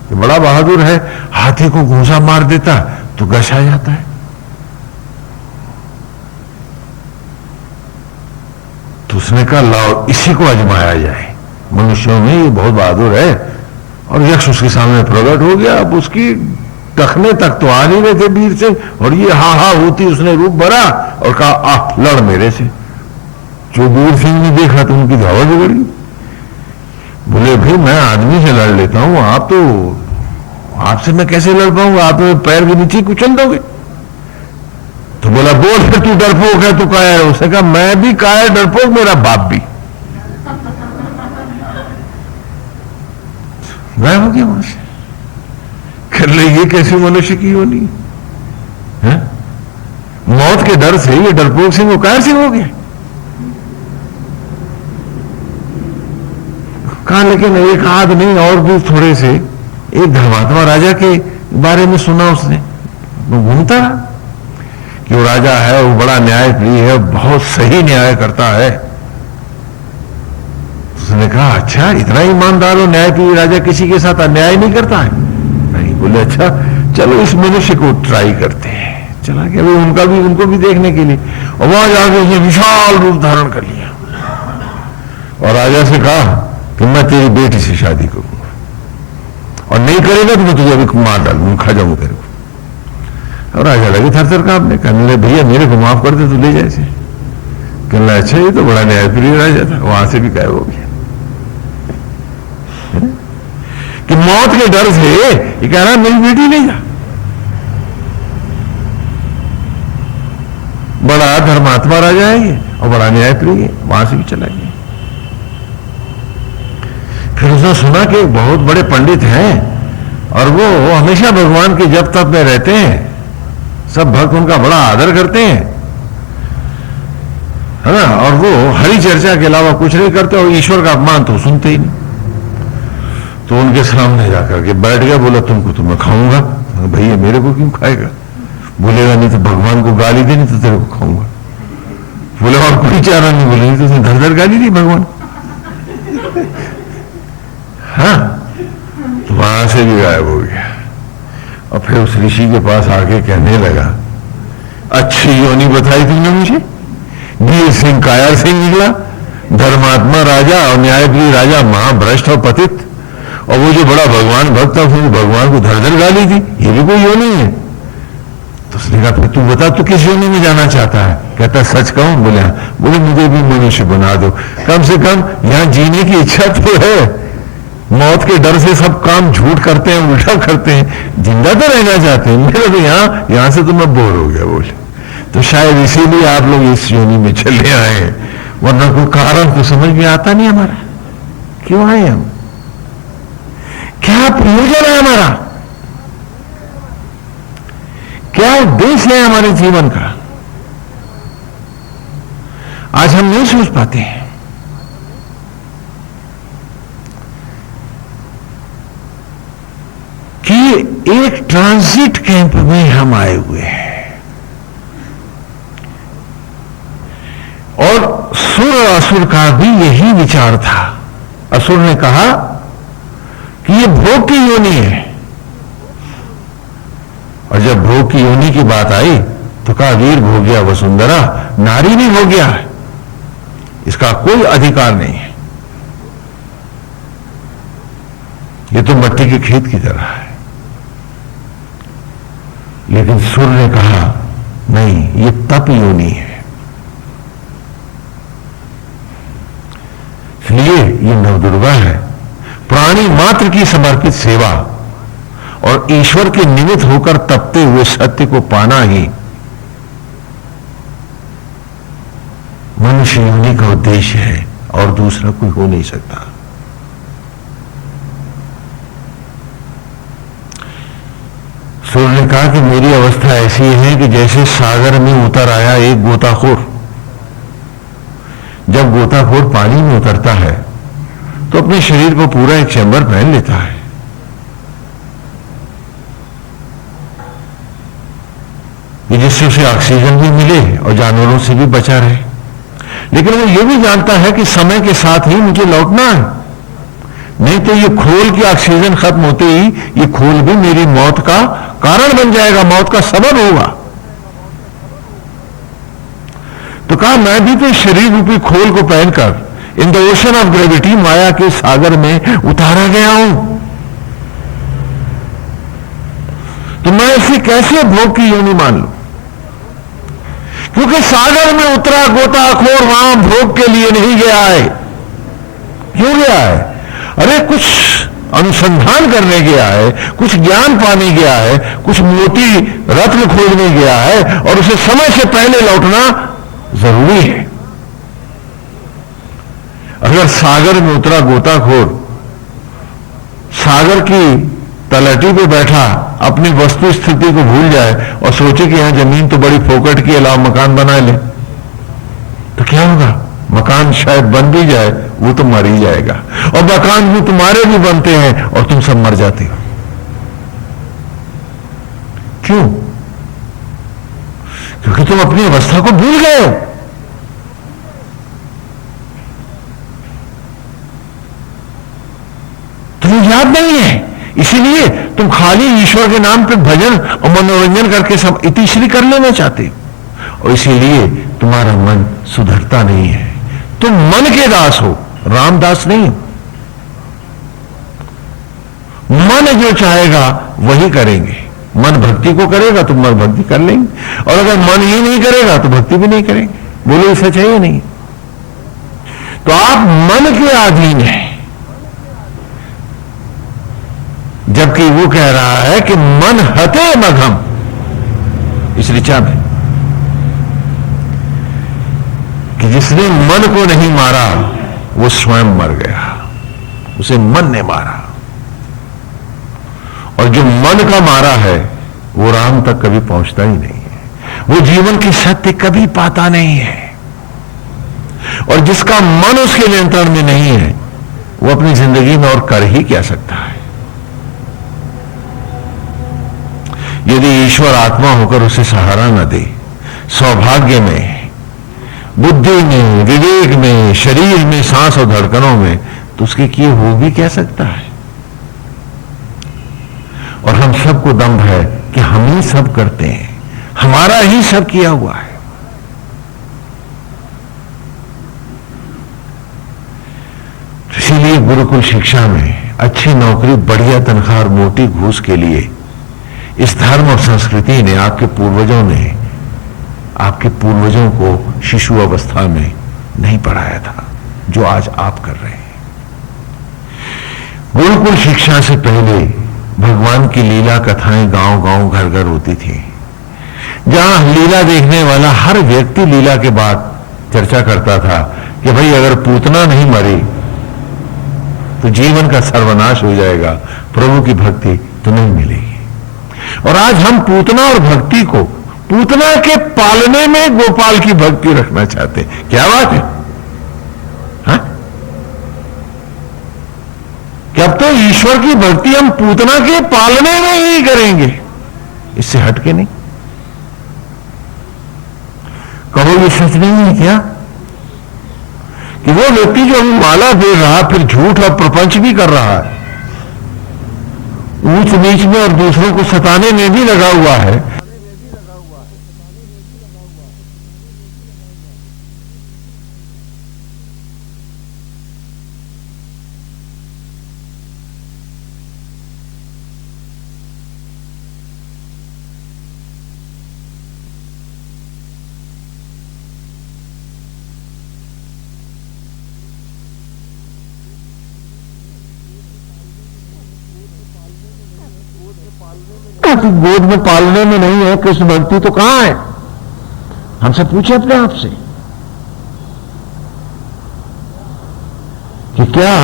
तो बड़ा बहादुर है, हाथी को घूंसा मार देता तो गश आ जाता है। तो उसने कहा लाओ इसी को आजमाया जाए, मनुष्यों में ये बहुत बहादुर है। और यक्ष उसके सामने प्रकट हो गया। अब उसकी टखने तक तो आ नहीं रहे थे वीर से, और ये हा हा होती उसने रूप भरा और कहा आ लड़ मेरे से। जो वीर सिंह ने देखा तो उनकी धावा बिगड़ गई। बोले भाई मैं आदमी से लड़ लेता हूं, आप तो आपसे मैं कैसे लड़ पाऊंगा, आप तो पैर के नीचे कुचल दोगे। तो बोला बोल फिर तू डरपोक है, तू कायर है। उसने कहा मैं भी कायर डरपोक, मेरा बाप भी। गायब हो गया वहां से। कर ले ये कैसे मनुष्य की होनी है? मौत के डर से ये डरपोक सिंह वो कायर सिंह हो गया। कहा लेकिन एक आध नहीं और भी थोड़े से, एक धर्मात्मा राजा के बारे में सुना उसने, वो घूमता रहा कि वो राजा है, वो बड़ा न्याय प्रिय है, बहुत सही न्याय करता है। उसने कहा अच्छा इतना ईमानदार हो न्याय प्रिय राजा, किसी के साथ अन्याय नहीं करता है? नहीं। बोले अच्छा चलो इस मनुष्य को ट्राई करते हैं। चला गया भाई उनका भी, उनको भी देखने के लिए, और वहां जाकर उसने विशाल रूप धारण कर लिया और राजा से कहा कि मैं तेरी बेटी से शादी करूंगा, और नहीं करेगा तो मैं तुझे अभी मार डालूंगा, खा जाऊंगा तेरे को। और राजा लगे थर थर कांपने, कहने लगे भैया मेरे को माफ कर दे, तू ले जाए। कहना अच्छा ये तो बड़ा न्यायप्रिय राजा था, वहां से भी गायब हो गया। कि मौत के डर से ये कह रहा मेरी बेटी नहीं जा। बड़ा धर्मात्मा राजा है ये, और बड़ा न्यायप्रिय है, वहां से भी चला गया। फिर उसने सुना कि बहुत बड़े पंडित हैं और वो हमेशा भगवान के जप तप में रहते हैं, सब भक्त उनका बड़ा आदर करते हैं, है ना, और वो हरि चर्चा के अलावा कुछ नहीं करते, और ईश्वर का अपमान तो सुनते ही नहीं। तो उनके सामने जाकर के बैठ गया, बोला तुमको तो मैं खाऊंगा। भैया मेरे को क्यों खाएगा? बोलेगा नहीं तो भगवान को गाली देनी तो तेरे को खाऊंगा। बोले और कोई चारा नहीं। बोले नहीं तो उसने धर धर गाली दी भगवान। हाँ, तो वहां से भी गायब हो गया। और फिर उस ऋषि के पास आके कहने लगा अच्छी योनि बताई तुमने मुझे, वीर सिंह कायर सिंह निकला, धर्मात्मा राजा और न्यायप्रिय राजा महाभ्रष्ट और पतित, और वो जो बड़ा भगवान भक्त था उसने भगवान को धर धर गाली दी, ये भी कोई योनि है। तो उसने कहा फिर तू बता तू किस योनि में जाना चाहता है? कहता सच कहूं? बोले हाँ। बोले मुझे भी मनुष्य बना दो, कम से कम यहां जीने की इच्छा तो है। मौत के डर से सब काम झूठ करते हैं, उल्टा करते हैं, जिंदा तो रहना चाहते हैं। मेरे तो यहां से तो मैं बोर हो गया बोले। तो शायद इसीलिए आप लोग इस योनि में चले आए हैं, वरना कोई कारण तो समझ में आता नहीं हमारा, क्यों आए हम, क्या प्रयोजन है हमारा, क्या उद्देश्य है हमारे जीवन का, आज हम नहीं सोच पाते हैं। कि एक ट्रांजिट कैंप में हम आए हुए हैं और सुर और असुर का भी यही विचार था। असुर ने कहा कि ये भोग की योनि है, और जब भोग की योनि की बात आई तो कहा वीर भोग्या वसुंधरा, नारी भी भोग्या है, इसका कोई अधिकार नहीं है, ये तो मट्टी के खेत की तरह है। लेकिन सुर ने कहा नहीं, ये तप योनि है, इसलिए ये नवदुर्गा है। प्राणी मात्र की समर्पित सेवा और ईश्वर के निमित्त होकर तपते हुए सत्य को पाना ही मनुष्य योनि का उद्देश्य है, और दूसरा कोई हो नहीं सकता। सूर्य ने कहा कि मेरी अवस्था ऐसी है कि जैसे सागर में उतर आया एक गोताखोर, जब गोताखोर पानी में उतरता है तो अपने शरीर को पूरा एक चैम्बर पहन लेता है, कि जिससे उसे ऑक्सीजन भी मिले और जानवरों से भी बचा रहे। लेकिन वो ये भी जानता है कि समय के साथ ही मुझे लौटना है, नहीं तो ये खोल की ऑक्सीजन खत्म होते ही ये खोल भी मेरी मौत का कारण बन जाएगा, मौत का सबब होगा। तो कहा मैं भी तो शरीर रूपी खोल को पहनकर in the ocean of gravity, माया के सागर में उतारा गया हूं, तो मैं इसे कैसे भोग की योनि मान लूं? क्योंकि सागर में उतरा गोताखोर वहां भोग के लिए नहीं गया है। क्यों गया है? अरे कुछ अनुसंधान करने गया है, कुछ ज्ञान पाने गया है, कुछ मोती रत्न खोजने गया है, और उसे समय से पहले लौटना जरूरी है। अगर सागर में उतरा गोताखोर सागर की तलहटी पे बैठा अपनी वस्तु स्थिति को भूल जाए और सोचे कि यहां जमीन तो बड़ी फोकट की, अलावा मकान बना ले, तो क्या होगा? मकान शायद बन भी जाए, वो तो मर ही जाएगा, और मकान भी तुम्हारे भी बनते हैं और तुम सब मर जाते हो। क्यों? क्योंकि तुम अपनी अवस्था को भूल गए हो। तुम्हें याद नहीं है, इसीलिए तुम खाली ईश्वर के नाम पे भजन और मनोरंजन करके सब इतिश्री कर लेना चाहते हो, और इसीलिए तुम्हारा मन सुधरता नहीं है। तुम मन के दास हो, रामदास नहीं हो। मन जो चाहेगा वही करेंगे। मन भक्ति को करेगा तो मन भक्ति कर लेंगे, और अगर मन ही नहीं करेगा तो भक्ति भी नहीं करेंगे। बोलो सच है या नहीं? तो आप मन के अधीन हैं, जबकि वो कह रहा है कि मन हते मघम, इस ऋचा में कि जिसने मन को नहीं मारा वो स्वयं मर गया, उसे मन ने मारा। और जो मन का मारा है वो राम तक कभी पहुंचता ही नहीं है, वो जीवन की सत्य कभी पाता नहीं है। और जिसका मन उसके नियंत्रण में नहीं है वो अपनी जिंदगी में और कर ही क्या सकता है? यदि ईश्वर आत्मा होकर उसे सहारा न दे, सौभाग्य में, बुद्धि में, विवेक में, शरीर में, सांस और धड़कनों में, तो उसके किए हो भी क्या सकता है? और हम सबको दम्भ है कि हम ही सब करते हैं, हमारा ही सब किया हुआ है। इसीलिए गुरुकुल शिक्षा में अच्छी नौकरी, बढ़िया तनख्वाह और मोटी घूस के लिए इस धर्म और संस्कृति ने, आपके पूर्वजों ने आपके पूर्वजों को शिशु अवस्था में नहीं पढ़ाया था, जो आज आप कर रहे हैं। गुरुकुल शिक्षा से पहले भगवान की लीला कथाएं गांव-गांव, घर-घर होती थी, जहां लीला देखने वाला हर व्यक्ति लीला के बाद चर्चा करता था कि भाई अगर पूतना नहीं मरी तो जीवन का सर्वनाश हो जाएगा, प्रभु की भक्ति तो नहीं मिलेगी। और आज हम पूतना और भक्ति को पूतना के पालने में गोपाल की भक्ति रखना चाहते हैं। क्या बात है? हाँ? कि अब तो ईश्वर की भक्ति हम पूतना के पालने में ही करेंगे, इससे हटके नहीं। कहो ये सच नहीं है क्या कि वो व्यक्ति जो अभी माला दे रहा फिर झूठ और प्रपंच भी कर रहा है, ऊंच नीच में और दूसरों को सताने में भी लगा हुआ है, कि गोद में पालने में नहीं है, कृष्ण भक्ति तो कहां है? हमसे पूछे अपने आप से कि क्या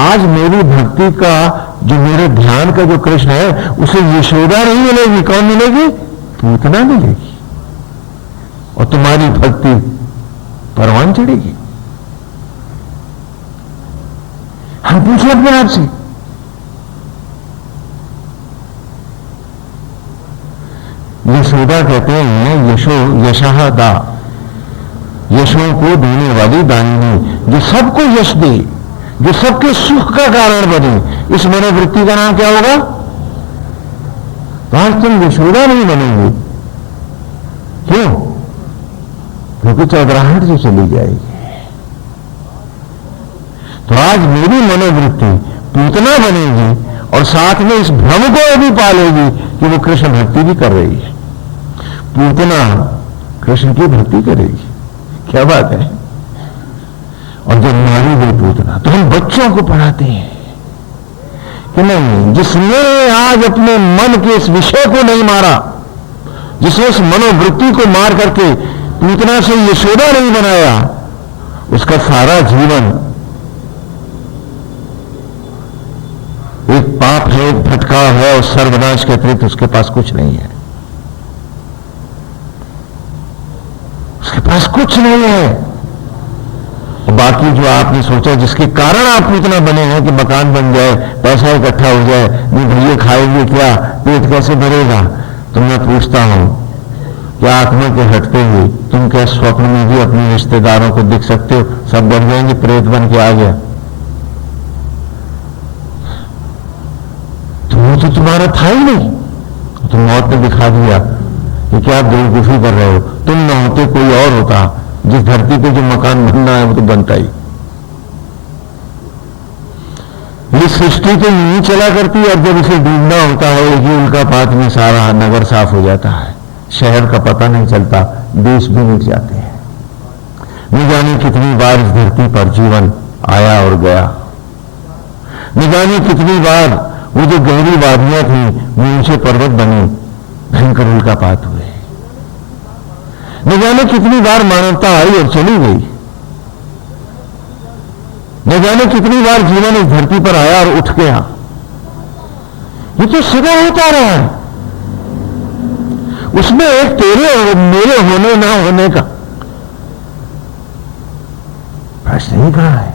आज मेरी भक्ति का जो मेरे ध्यान का जो कृष्ण है उसे यशोदा नहीं मिलेगी? कौन मिलेगी? पूतना मिलेगी, और तुम्हारी भक्ति परवान चढ़ेगी। हम पूछे अपने आप से। यशोदा कहते हैं यशः दा, यशों को देने वाली दानिनी, जो सबको यश दे, जो सबके सुख का कारण बने। इस मनोवृत्ति का नाम क्या होगा? तो आज तुम यशोदा नहीं बनेंगे। क्यों? क्योंकि चौधराहट से चली जाएगी। तो आज मेरी मनोवृत्ति पूतना बनेगी और साथ में इस भ्रम को भी पालेगी कि वो कृष्ण भक्ति भी कर रही है। पूतना कृष्ण की भक्ति करेगी। क्या बात है? और जब मारी गई पूतना तो हम बच्चों को पढ़ाते हैं कि नहीं, जिसने आज अपने मन के इस विषय को नहीं मारा, जिसने इस मनोवृत्ति को मार करके पूतना से यशोदा नहीं बनाया, उसका सारा जीवन एक पाप है, एक भटकाव है, और सर्वनाश के अतिरिक्त उसके पास कुछ नहीं है। उसके पास कुछ नहीं है। और बाकी जो आपने सोचा जिसके कारण आप इतना बने हैं कि मकान बन जाए, पैसा इकट्ठा हो जाए, नहीं भैया खाएंगे क्या, पेट कैसे भरेगा, तो मैं पूछता हूं कि आत्मा के हटते हुए तुम क्या स्वप्न में भी अपने रिश्तेदारों को दिख सकते हो? सब बन जाएंगे, प्रेत बन के आ गया। तो वो तो तुम्हारा था ही नहीं, तुम मौत ने दिखा दिया कि क्या आप बेवकूफी कर रहे हो। तुम न होते कोई और होता, जिस धरती पे जो मकान बनना है वो तो बनता ही। ये सृष्टि तो यूं ही चला करती है, और जब इसे डूबना होता है एक ही उल्का पात में सारा नगर साफ हो जाता है, शहर का पता नहीं चलता, देश भी मिट जाते हैं। न जाने कितनी बार इस धरती पर जीवन आया और गया, न जाने कितनी बार वो जो गहरी वादियां थी वो ऊंचे पर्वत बने, भयंकर उल्कापात हुए। न जाने कितनी बार मानवता आई और चली गई, न जाने कितनी बार जीवन इस धरती पर आया और उठ गया। ये तो सदा होता रहा है। उसमें एक तेरे और मेरे होने ना होने का प्रश्न ही कहां है।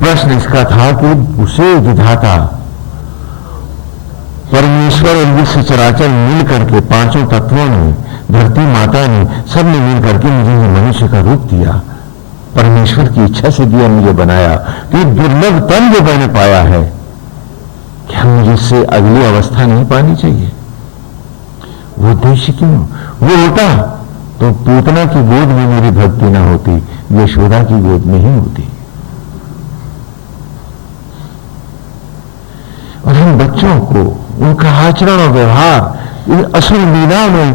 प्रश्न इसका था कि उसे विधाता परमेश्वर और विश्व चराचर मिल करके, पांचों तत्वों ने, धरती माता ने, सब ने मिल करके मुझे ये मनुष्य का रूप दिया, परमेश्वर की इच्छा से दिया, मुझे बनाया। तो ये दुर्लभ तन जो मैंने पाया है, क्या मुझे इससे अगली अवस्था नहीं पानी चाहिए? वो उद्देश्य क्यों? वो होता तो पूतना की गोद में मेरी भक्ति ना होती, यशोदा की गोद में ही होती। और हम बच्चों को उनका आचरण और व्यवहार इन असुर लीला में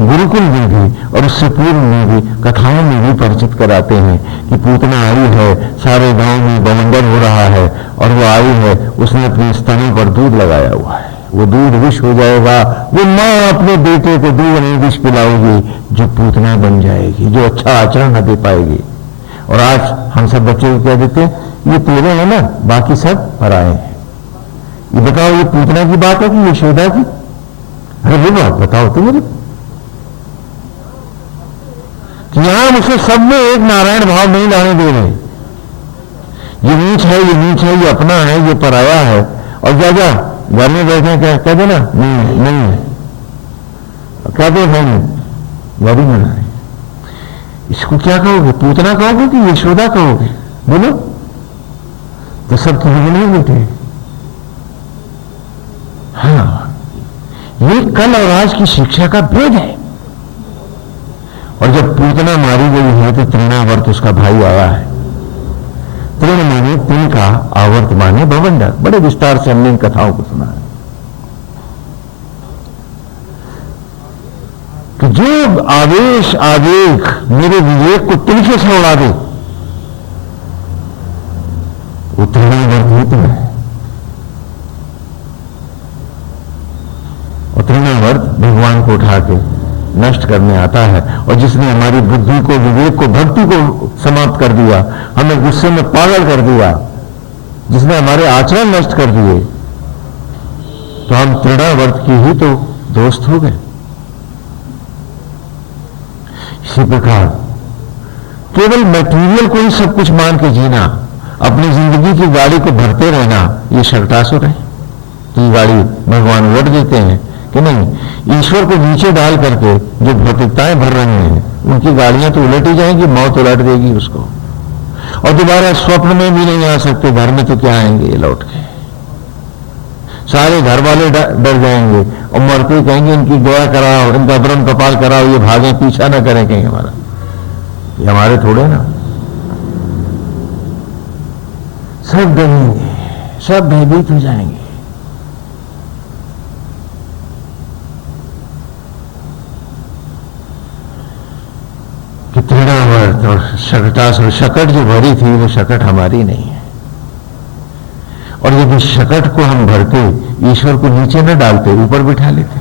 गुरुकुल में भी और उससे पूर्व में भी कथाओं में भी परिचित कराते हैं कि पूतना आई है, सारे गांव में बवंडर हो रहा है और वो आई है, उसने अपने स्तनों पर दूध लगाया हुआ है, वो दूध विष हो जाएगा, वो माँ अपने बेटे को दूध नहीं विष पिलाएगी, जो पूतना बन जाएगी, जो अच्छा आचरण न दे पाएगी। और आज हम सब बच्चे को क्या देते हैं, ये तेरे हैं ना, बाकी सब पराए हैं। ये बताओ, ये पूतना की बात है कि यशोदा की? अरे वो बात बताओ तो मुझे कि यहां उसे सब में एक नारायण भाव नहीं लाने दे रहे। ये नीच है, ये नीच है, ये अपना है, ये पराया है। और जा जा घर में बैठे क्या कह देना, नहीं नहीं है, क्या दे भाई गाड़ी में रहे। इसको क्या कहोगे, पूतना कहोगे कि यशोदा कहोगे? बोलो तो सब तुम्हें नहीं बेटे। हाँ, ये कल और आज की शिक्षा का भेद है। और जब पूतना मारी गई है तो तृणावर्त उसका भाई आया है। तृण माने तिन का, आवर्त माने भवंडर। बड़े विस्तार से हमने इन कथाओं को सुना है कि जो आवेश आवेग मेरे विवेक को तिनके से उड़ा दे, वो तृणावर्त ही तो है। और तृणावर्त भगवान को उठा के नष्ट करने आता है। और जिसने हमारी बुद्धि को, विवेक को, भक्ति को समाप्त कर दिया, हमें गुस्से में पागल कर दिया, जिसने हमारे आचरण नष्ट कर दिए, तो हम तृणावर्त की ही तो दोस्त हो गए। इसी प्रकार केवल मटेरियल को ही सब कुछ मान के जीना, अपनी जिंदगी की गाड़ी को भरते रहना, ये शरटासुर है। कि गाड़ी भगवान उलट देते हैं कि नहीं, ईश्वर को नीचे डाल करके जो भौतिकताएं भर रहे हैं, उनकी गाड़ियां तो उलट ही जाएंगी, मौत उलट देगी उसको, और दोबारा स्वप्न में भी नहीं आ सकते। घर में तो क्या आएंगे ये लौट के, सारे घर वाले डर जाएंगे और मरते कहेंगे इनकी गोया कराओ, इनका ब्रह्म कपाल कराओ, ये भागे, पीछा ना करें कहेंगे हमारा, ये हमारे थोड़े ना। सब डरेंगे, सब भयभीत हो जाएंगे। कि तृणावर्त और शकटासुर, शकट जो भरी थी वो शकट हमारी नहीं है। और यदि शकट को हम भरते, ईश्वर को नीचे न डालते, ऊपर बिठा लेते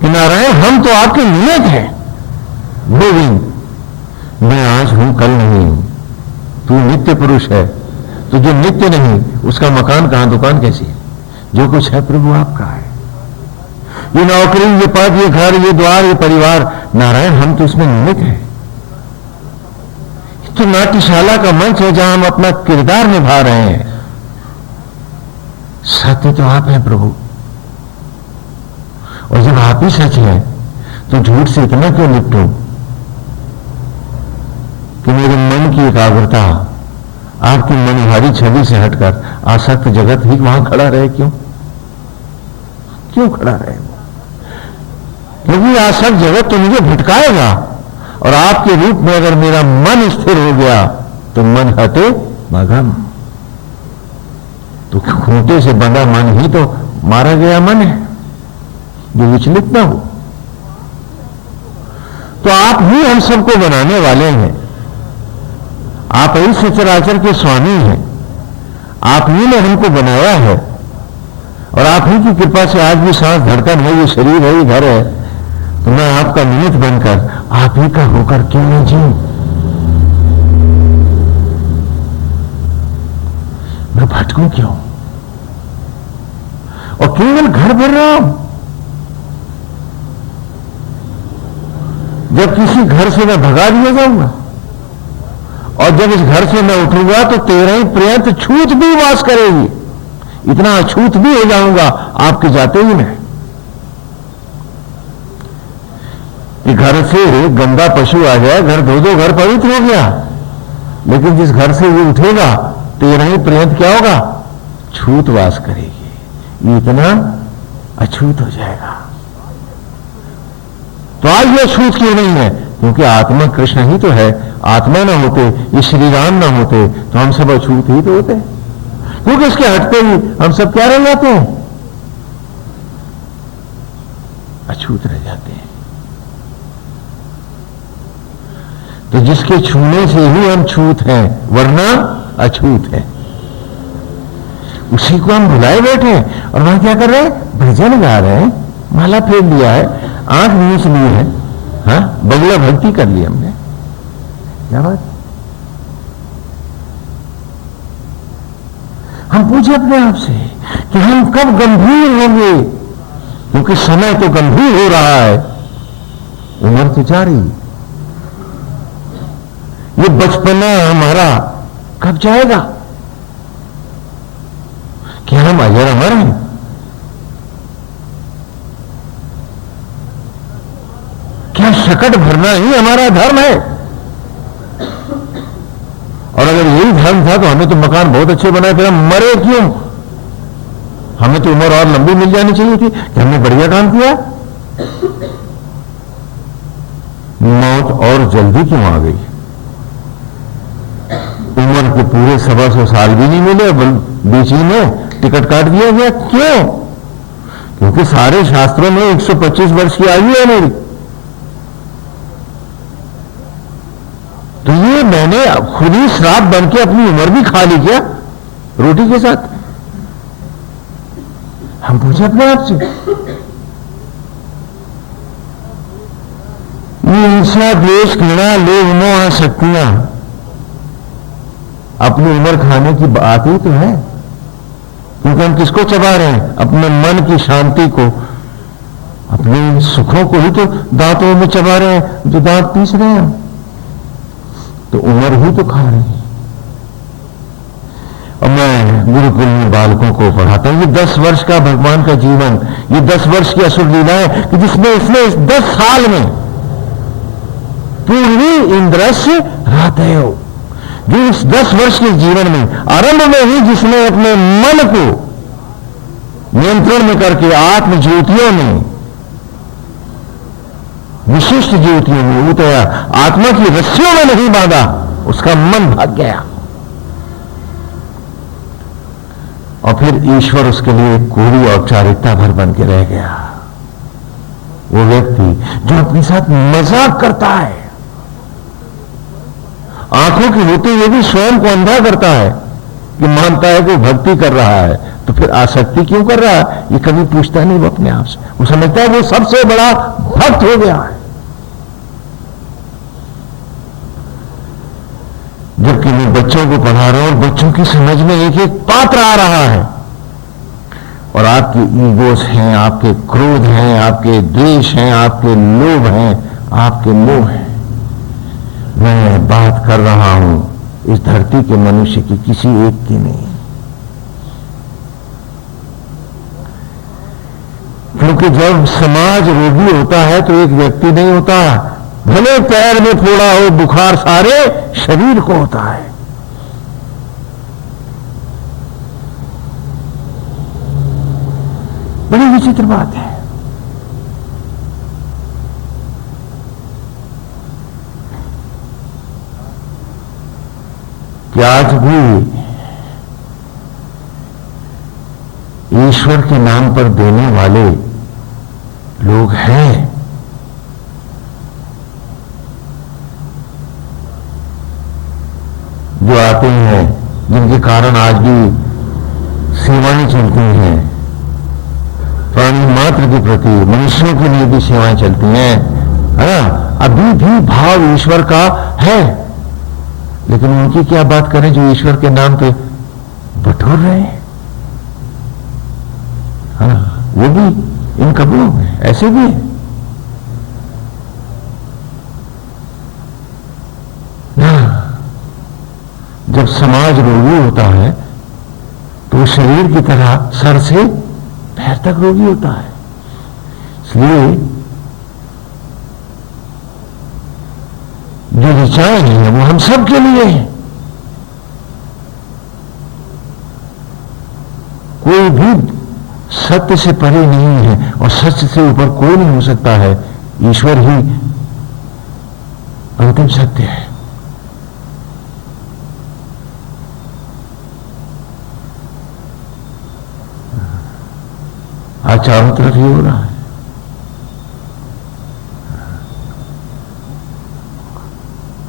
कि नारायण हम तो आपके नियत हैं, गोविंद मैं आज हूं कल नहीं हूं, तू नित्य पुरुष है, तो जो नित्य नहीं उसका मकान कहां, दुकान कैसी? जो कुछ है प्रभु आपका है, ये नौकरी, ये पद, ये घर, ये द्वार, ये परिवार, नारायण हम तो इसमें निमित्त हैं। तो नाट्यशाला का मंच है जहां हम अपना किरदार निभा रहे हैं। सत्य तो आप हैं प्रभु, और जब आप ही सच हैं तो झूठ से इतना क्यों निपटूं कि मेरे मन की एकाग्रता आपकी मनोहारी छवि से हटकर आसक्त जगत ही वहां खड़ा रहे? क्यों खड़ा रहे? क्योंकि आसक्त जगत तो मुझे भटकाएगा, और आपके रूप में अगर मेरा मन स्थिर हो गया तो मन हटे मगम। तो खूंटे से बंधा मन ही तो मारा गया मन है, जो विचलित ना हो। तो आप ही हम सबको बनाने वाले हैं, आप ही सचराचर के स्वामी हैं, आप ही ने हमको बनाया है, और आप ही की कृपा से आज भी सांस धड़कन है, ये शरीर है, ये घर है। तो मैं आपका निमित्त बनकर आप ही का होकर क्यों नहीं जीऊं? मैं भटकूं क्यों? और केवल घर भर रहा हूं, जब किसी घर से मैं भगा दिया जाऊंगा, और जब इस घर से मैं उठूंगा तो 13 पर्यंत छूत भी वास करेगी, इतना अछूत भी हो जाऊंगा आपके जाते ही मैं। कि घर से गंदा पशु आ जाए, घर धो घर पवित्र हो गया, लेकिन जिस घर से ये उठेगा 13 पर्यंत क्या होगा? छूत वास करेगी, ये इतना अछूत हो जाएगा। तो आज ये छूत क्यों नहीं है? क्योंकि आत्मा कृष्ण ही तो है। आत्मा ना होते, ये श्री राम ना होते, तो हम सब अछूत ही तो होते। क्योंकि इसके हटते ही हम सब क्या रह जाते हैं? अछूत रह जाते हैं। तो जिसके छूने से ही हम छूत हैं, वरना अछूत हैं। उसी को हम भुलाए बैठे हैं और वहां क्या कर रहे हैं? भजन गा रहे हैं, माला फेर लिया है, आंख मीच ली है, हाँ, बगला भक्ति कर ली हमने। क्या बात? हम पूछे अपने आप से कि हम कब गंभीर होंगे, क्योंकि समय तो गंभीर हो रहा है, उम्र तो जा रही। ये बचपना हमारा कब जाएगा? क्या हम अजर अमर हैं? क्या शकट भरना ही हमारा धर्म है? और अगर यही धर्म था तो हमें तो मकान बहुत अच्छे बनाए, फिर हम मरे क्यों? हमें तो उम्र और लंबी मिल जानी चाहिए थी कि हमने बढ़िया काम किया। मौत और जल्दी क्यों आ गई? उम्र के पूरे 125 साल भी नहीं मिले, बीच में टिकट काट दिया गया। क्यों? क्योंकि सारे शास्त्रों में 125 वर्ष की आयु है मेरी। तो ये मैंने खुद ही श्राप बन के अपनी उम्र भी खा ली क्या रोटी के साथ? हम पूछे अपने आप से। ये ईर्ष्या, द्वेष, घृणा, लोभ, मोह, आसक्तियां अपनी उम्र खाने की बात ही तो है। क्योंकि हम किसको चबा रहे हैं? अपने मन की शांति को, अपने सुखों को ही तो दांतों में चबा रहे हैं, जो दांत पीस रहे हैं। तो उम्र ही तो खा रहे हैं। और मैं गुरुकुल में बालकों को पढ़ाता हूं, ये 10 वर्ष का भगवान का जीवन, ये 10 वर्ष की असुर लीला है कि जिसमें इसने इस 10 साल में पूर्वी इंद्रस्य रातयो, जो इस 10 वर्ष के जीवन में आरंभ में ही जिसने अपने मन को नियंत्रण में करके आत्म ज्योतियों में, विशिष्ट ज्योतियों में उतरा, आत्मा की रस्सियों में नहीं बांधा, उसका मन भाग गया। और फिर ईश्वर उसके लिए कोरी औपचारिकता भर बन के रह गया। वो व्यक्ति जो अपने साथ मजाक करता है, आंखों की होते हुए भी स्वयं को अंधा करता है कि मानता है कि भक्ति कर रहा है, तो फिर आसक्ति क्यों कर रहा है? ये कभी पूछता नहीं वो अपने आप से। वो समझता है वो सबसे बड़ा भक्त हो गया है, जबकि मैं बच्चों को पढ़ा रहा हूं और बच्चों की समझ में एक एक पात्र आ रहा है, और आपके ईगोस हैं, आपके क्रोध हैं, आपके द्वेष हैं, आपके लोभ हैं, आपके मोह हैं। मैं बात कर रहा हूं इस धरती के मनुष्य की, किसी एक की नहीं। क्योंकि जब समाज रोगी होता है तो एक व्यक्ति नहीं होता, भले पैर में फोड़ा हो, बुखार सारे शरीर को होता है। बड़ी विचित्र बात है। कि आज भी ईश्वर के नाम पर देने वाले लोग हैं। जो आते हैं, जिनके कारण आज भी सेवाएं चलती हैं, प्राणी मात्र के प्रति, मनुष्यों के लिए भी सेवाएं चलती हैं, है ना? अभी भी भाव ईश्वर का है, लेकिन उनकी क्या बात करें जो ईश्वर के नाम पे बटोर रहे हैं। हाँ, वो भी इन कपड़ों में ऐसे भी है ना। जब समाज रोगी होता है तो शरीर की तरह सर से पैर तक रोगी होता है। इसलिए जो ऋचाएं हैं वो हम सब के लिए है। कोई भी सत्य से परे नहीं है और सत्य से ऊपर कोई नहीं हो सकता है। ईश्वर ही अंतिम सत्य है। आज चारों तरफ ये हो रहा है।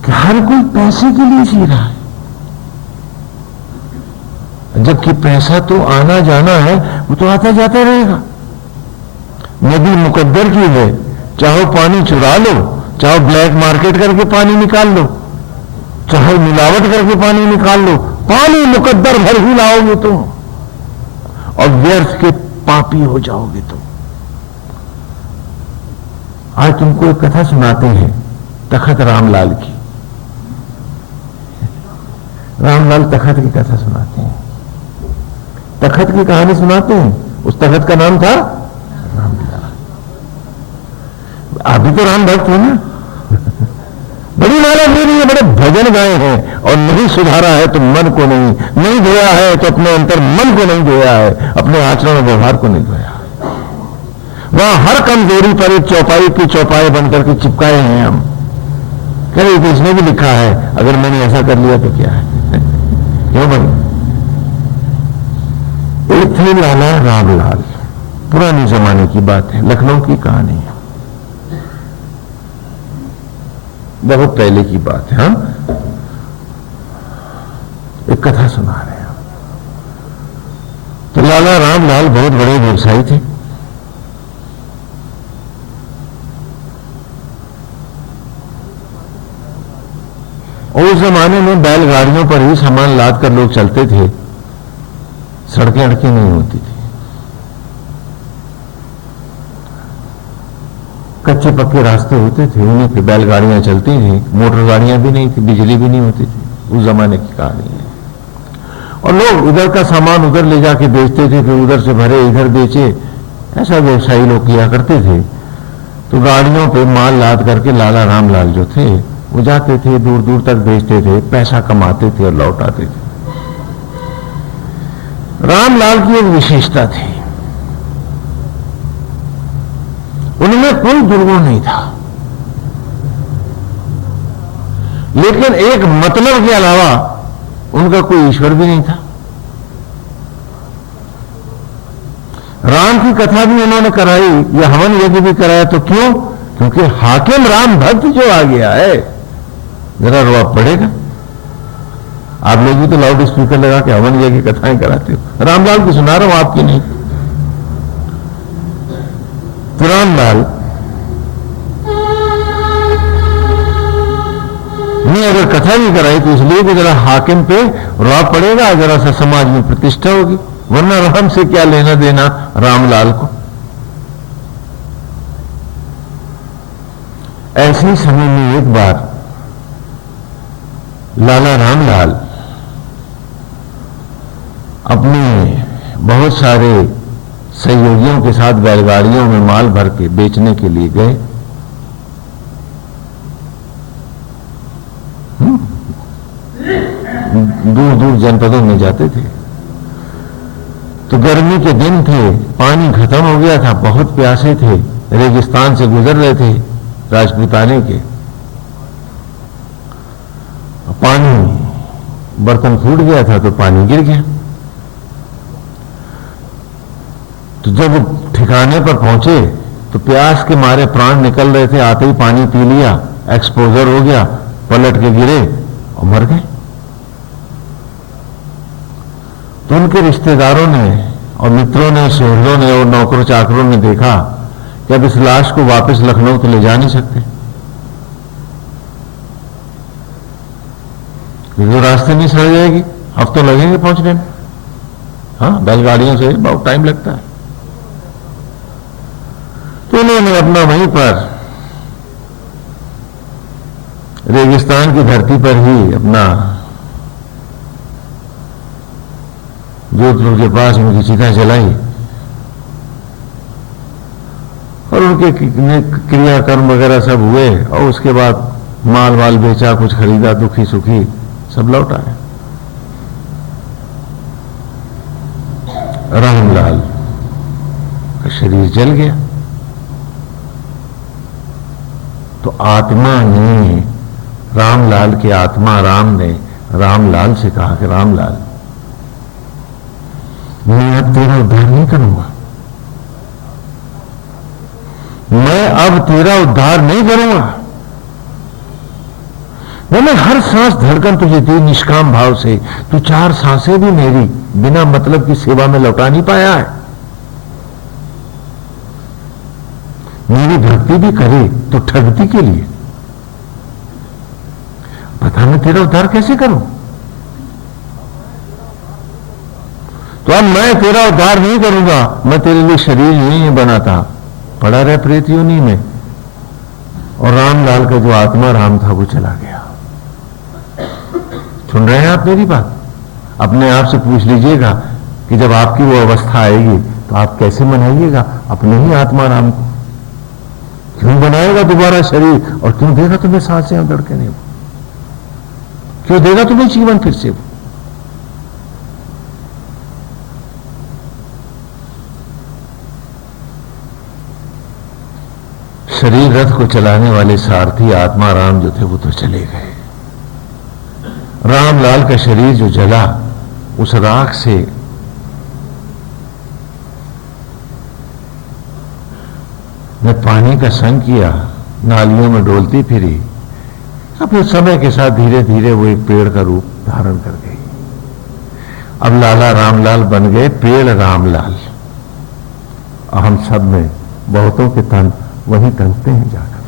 कि हर कोई पैसे के लिए जी रहा है, जबकि पैसा तो आना जाना है, वो तो आता जाता रहेगा। नदी मुकद्दर की है, चाहे पानी चुरा लो, चाहे ब्लैक मार्केट करके पानी निकाल लो, चाहे मिलावट करके पानी निकाल लो, पानी मुकद्दर भर ही लाओगे तुम और व्यर्थ के पापी हो जाओगे तुम। आज तुमको एक कथा सुनाते हैं तखत रामलाल की। रामलाल तखत की कथा सुनाते हैं, तखत की कहानी सुनाते हैं। उस तखत का नाम था रामलाल। अभी तो राम भक्त है ना, बड़ी माला भी नहीं है, बड़े भजन गाए हैं और नहीं सुधारा है तो मन को नहीं धोया है तो अपने अंतर मन को नहीं धोया है, अपने आचरण और व्यवहार को नहीं धोया। वहां हर कमजोरी पर एक चौपाई की चौपाई बनकर के चिपकाए हैं हम। कह रहे तो इसमें भी लिखा है, अगर मैंने ऐसा कर लिया तो क्या है। क्यों भाई? एक थे लाला रामलाल, पुराने जमाने की बात है, लखनऊ की कहानी है, बहुत पहले की बात है। हम एक कथा सुना रहे हैं। तो लाला रामलाल बहुत बड़े व्यवसायी थे। और उस जमाने में बैलगाड़ियों पर ही सामान लाद कर लोग चलते थे, सड़कें अड़कें नहीं होती थी, कच्चे पक्के रास्ते होते थे, उन्हीं पे बैलगाड़ियां चलती थी, मोटर गाड़ियां भी नहीं थी, बिजली भी नहीं होती थी। उस जमाने की कहानी है। और लोग उधर का सामान उधर ले जाके बेचते थे, फिर उधर से भरे इधर बेचे, ऐसा व्यवसायी लोग किया करते थे। तो गाड़ियों पे माल लाद करके लाला रामलाल जो थे वो जाते थे, दूर दूर तक बेचते थे, पैसा कमाते थे और लौटाते थे। रामलाल की एक विशेषता थी, उनमें कोई दुर्गुण नहीं था, लेकिन एक मतलब के अलावा उनका कोई ईश्वर भी नहीं था। राम की कथा भी उन्होंने कराई या हवन यज्ञ भी कराया, तो क्यों? क्योंकि हाकिम राम भक्त जो आ गया है, जरा रुआब पड़ेगा। आप लोग भी तो लाउड स्पीकर लगा के हवन यज्ञ की कथाएं कराते हो, रामलाल की सुना रहा हूं, आपकी नहीं। तो रामलाल ने अगर कथा भी कराई तो इसलिए कि जरा हाकिम पे रुआब पड़ेगा, जरा सा समाज में प्रतिष्ठा होगी, वरना राम से क्या लेना देना रामलाल को। ऐसे समय में एक बार लाला रामलाल अपने बहुत सारे सहयोगियों के साथ बैलगाड़ियों में माल भर के बेचने के लिए गए। दूर दूर जनपदों में जाते थे। तो गर्मी के दिन थे, पानी खत्म हो गया था, बहुत प्यासे थे, रेगिस्तान से गुजर रहे थे राजपूताने के। पानी बर्तन फूट गया था तो पानी गिर गया। तो जब ठिकाने पर पहुंचे तो प्यास के मारे प्राण निकल रहे थे, आते ही पानी पी लिया, एक्सपोजर हो गया, पलट के गिरे और मर गए। तो उनके रिश्तेदारों ने और मित्रों ने, सोहरों ने और नौकरों चाकरों ने देखा कि अब इस लाश को वापस लखनऊ तो ले जा नहीं सकते, क्योंकि रास्ते नहीं सड़ जाएगी, हफ्तों लगेंगे पहुंचने में। हाँ, बैलगाड़ियों से बहुत टाइम लगता है। तो उन्होंने अपना वहीं पर रेगिस्तान की धरती पर ही अपना जोधपुर के पास उनकी चिता जलाई और उनके क्रियाकर्म वगैरह सब हुए और उसके बाद माल वाल बेचा, कुछ खरीदा, दुखी सुखी सब लौट आए। रामलाल का शरीर जल गया। तो आत्मा ने, रामलाल की आत्मा राम ने रामलाल से कहा कि रामलाल, मैं अब तेरा उद्धार नहीं करूंगा, मैं अब तेरा उद्धार नहीं करूंगा। मैंने हर सांस धड़कन तुझे दी निष्काम भाव से, तू 4 सांसें भी मेरी बिना मतलब की सेवा में लौटा नहीं पाया है। मेरी भक्ति भी करे तो ठगती के लिए। बता मैं तेरा उद्धार कैसे करूं? तो अब मैं तेरा उद्धार नहीं करूंगा, मैं तेरे लिए शरीर नहीं बनाता, पड़ा रहे प्रेत योनि में। और रामलाल का जो आत्मा राम था वो चला गया। सुन रहे हैं आप मेरी बात? अपने आप से पूछ लीजिएगा कि जब आपकी वो अवस्था आएगी तो आप कैसे मनाइएगा अपने ही आत्मा राम को? क्यों बनाएगा दोबारा शरीर, और क्यों देगा तुम्हें सांसें और धड़कनें? क्यों देगा तुम्हें जीवन फिर से? शरीर रथ को चलाने वाले सारथी आत्मा राम जो थे वो तो चले गए। रामलाल का शरीर जो जला, उस राख से ने पानी का संग किया, नालियों में डोलती फिरी। अब उस समय के साथ धीरे धीरे वो एक पेड़ का रूप धारण कर गई। अब लाला रामलाल बन गए पेड़ रामलाल। और हम सब में बहुतों के तन वहीं टंगते हैं जाकर,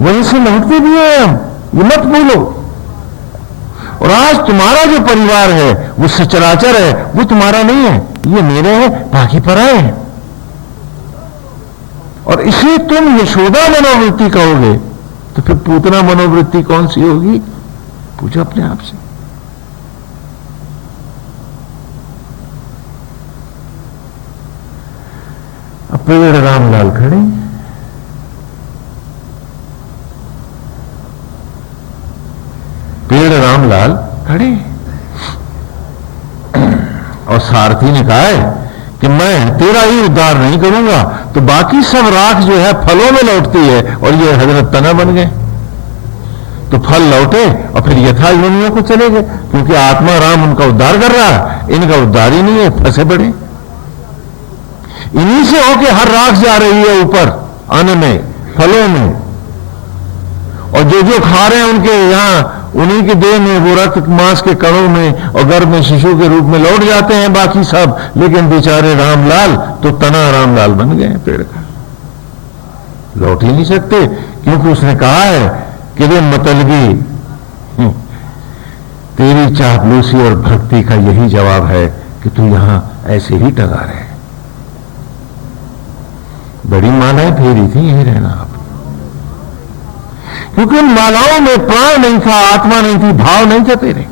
वहीं से लौटते भी हैं हम, ये मत भूलो। और आज तुम्हारा जो परिवार है वो सचराचर है, वो तुम्हारा नहीं है, ये मेरे हैं, बाकी पराए हैं। और इसे तुम यशोदा मनोवृत्ति कहोगे तो फिर पूतना मनोवृत्ति कौन सी होगी? पूछो अपने आप से। अब पेड़ रामलाल खड़े, पेड़ रामलाल खड़े, और सारथी ने कहा है कि मैं तेरा ही उद्धार नहीं करूंगा, तो बाकी सब राख जो है फलों में लौटती है, और ये हजरत तना बन गए। तो फल लौटे और फिर यथा योनियों को चले गए, क्योंकि आत्मा राम उनका उद्धार कर रहा है, इनका उद्धार ही नहीं है, फंसे पड़े। इन्हीं से होके हर राख जा रही है ऊपर, अन्न में, फलों में, और जो जो खा रहे हैं उनके यहां, उन्हीं के देह में, वो रक्त मांस के कणों में और गर्भ में शिशु के रूप में लौट जाते हैं बाकी सब। लेकिन बेचारे रामलाल तो तना रामलाल बन गए पेड़ का, लौट ही नहीं सकते, क्योंकि उसने कहा है कि वे मतलबी, तेरी चापलूसी और भक्ति का यही जवाब है कि तू यहां ऐसे ही टगा रहे। बड़ी मालाएं फेरी थी, यही रहना आप, क्योंकि उन मालाओं में प्राण नहीं था, आत्मा नहीं थी, भाव नहीं था तेरे।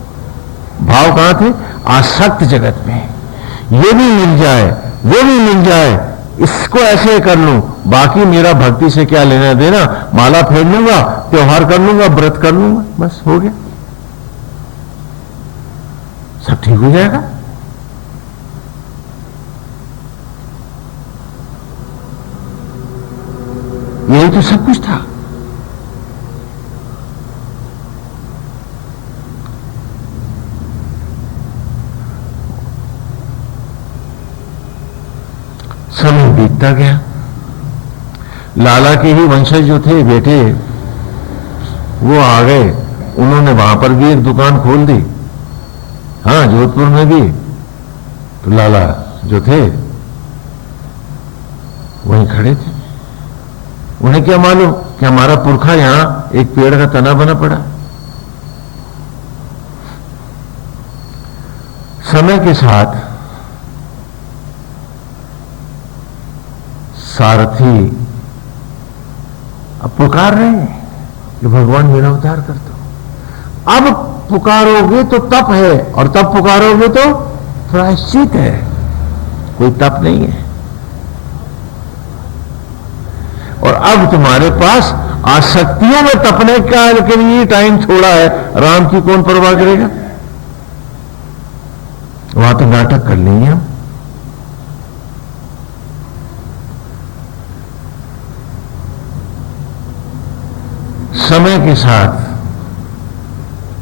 भाव कहां थे? आसक्त जगत में। ये भी मिल जाए, वो भी मिल जाए, इसको ऐसे कर लूं, बाकी मेरा भक्ति से क्या लेना देना, माला फेर लूंगा, त्योहार कर लूंगा, व्रत कर लूंगा, बस हो गया, सब ठीक हो जाएगा। यही तो सब कुछ था। समय बीतता गया। लाला के ही वंशज जो थे बेटे, वो आ गए, उन्होंने वहां पर भी एक दुकान खोल दी, हाँ जोधपुर में भी। तो लाला जो थे वहीं खड़े थे। उन्हें क्या मालूम कि हमारा पुरखा यहां एक पेड़ का तना बना पड़ा। समय के साथ सारथी अब पुकार रहे हैं कि भगवान मेरा उद्धार कर दो। अब पुकारोगे तो तप है, और तब पुकारोगे तो प्रायश्चित है, कोई तप नहीं है। और अब तुम्हारे पास आसक्तियों में तपने का के लिए टाइम छोड़ा है, राम की कौन परवाह करेगा? वहां तो नाटक कर लेंगे हम। समय के साथ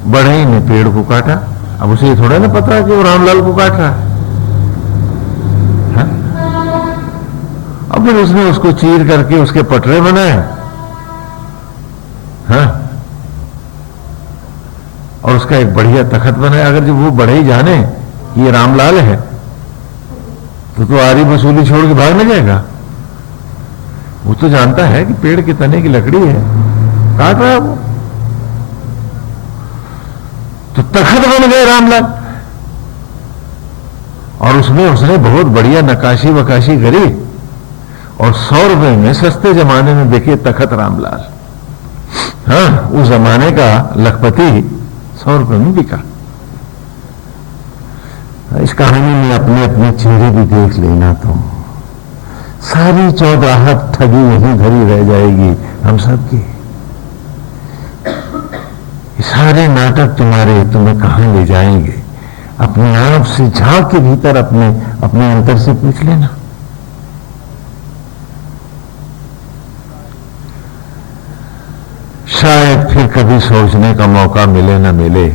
बढ़ई ने पेड़ को काटा। अब उसे ये थोड़ा ना पता कि वो रामलाल को काट रहा है। अब फिर उसने उसको चीर करके उसके पटरे बनाए, हाँ, और उसका एक बढ़िया तखत बनाए। अगर जब वो बड़े ही जाने कि ये रामलाल है तो आरी वसूली छोड़ के भाग न जाएगा। वो तो जानता है कि पेड़ के तने की लकड़ी है, काट रहा है वो। तो तखत बन गए रामलाल, और उसमें उसने बहुत बढ़िया नक्काशी वकाशी करी, और 100 रुपए में सस्ते जमाने में बिके तखत रामलाल। हाँ, उस जमाने का लखपति 100 रुपए में बिका। इस कहानी में अपने अपने चेहरे भी देख लेना तुम। सारी चौराहट ठगी यहीं धरी रह जाएगी हम सबकी। सारे नाटक तुम्हें कहां ले जाएंगे? अपने आप से झांक के भीतर अपने अंतर से पूछ लेना। शायद फिर कभी सोचने का मौका मिले न मिले,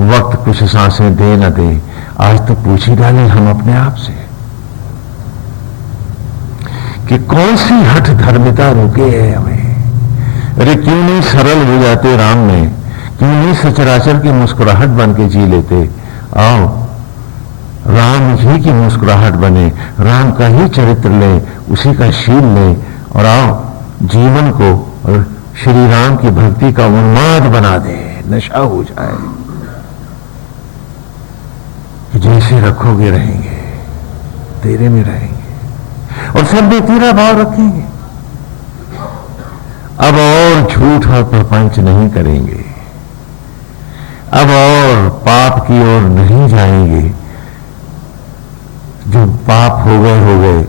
वक्त कुछ सांसें दे न दे। आज तो पूछ ही डालें हम अपने आप से कि कौन सी हठ धर्मिता रोके है हमें। अरे क्यों नहीं सरल हो जाते राम में? क्यों नहीं सचराचर की मुस्कुराहट बन के जी लेते? आओ राम ही की मुस्कुराहट बने, राम का ही चरित्र लें, उसी का शील लें, और आओ जीवन को और श्री राम की भक्ति का उन्माद बना दे, नशा हो जाए कि जैसे रखोगे रहेंगे, तेरे में रहेंगे, और सब में तेरा भाव रखेंगे। अब और झूठ और प्रपंच नहीं करेंगे, अब और पाप की ओर नहीं जाएंगे। जो पाप हो गए,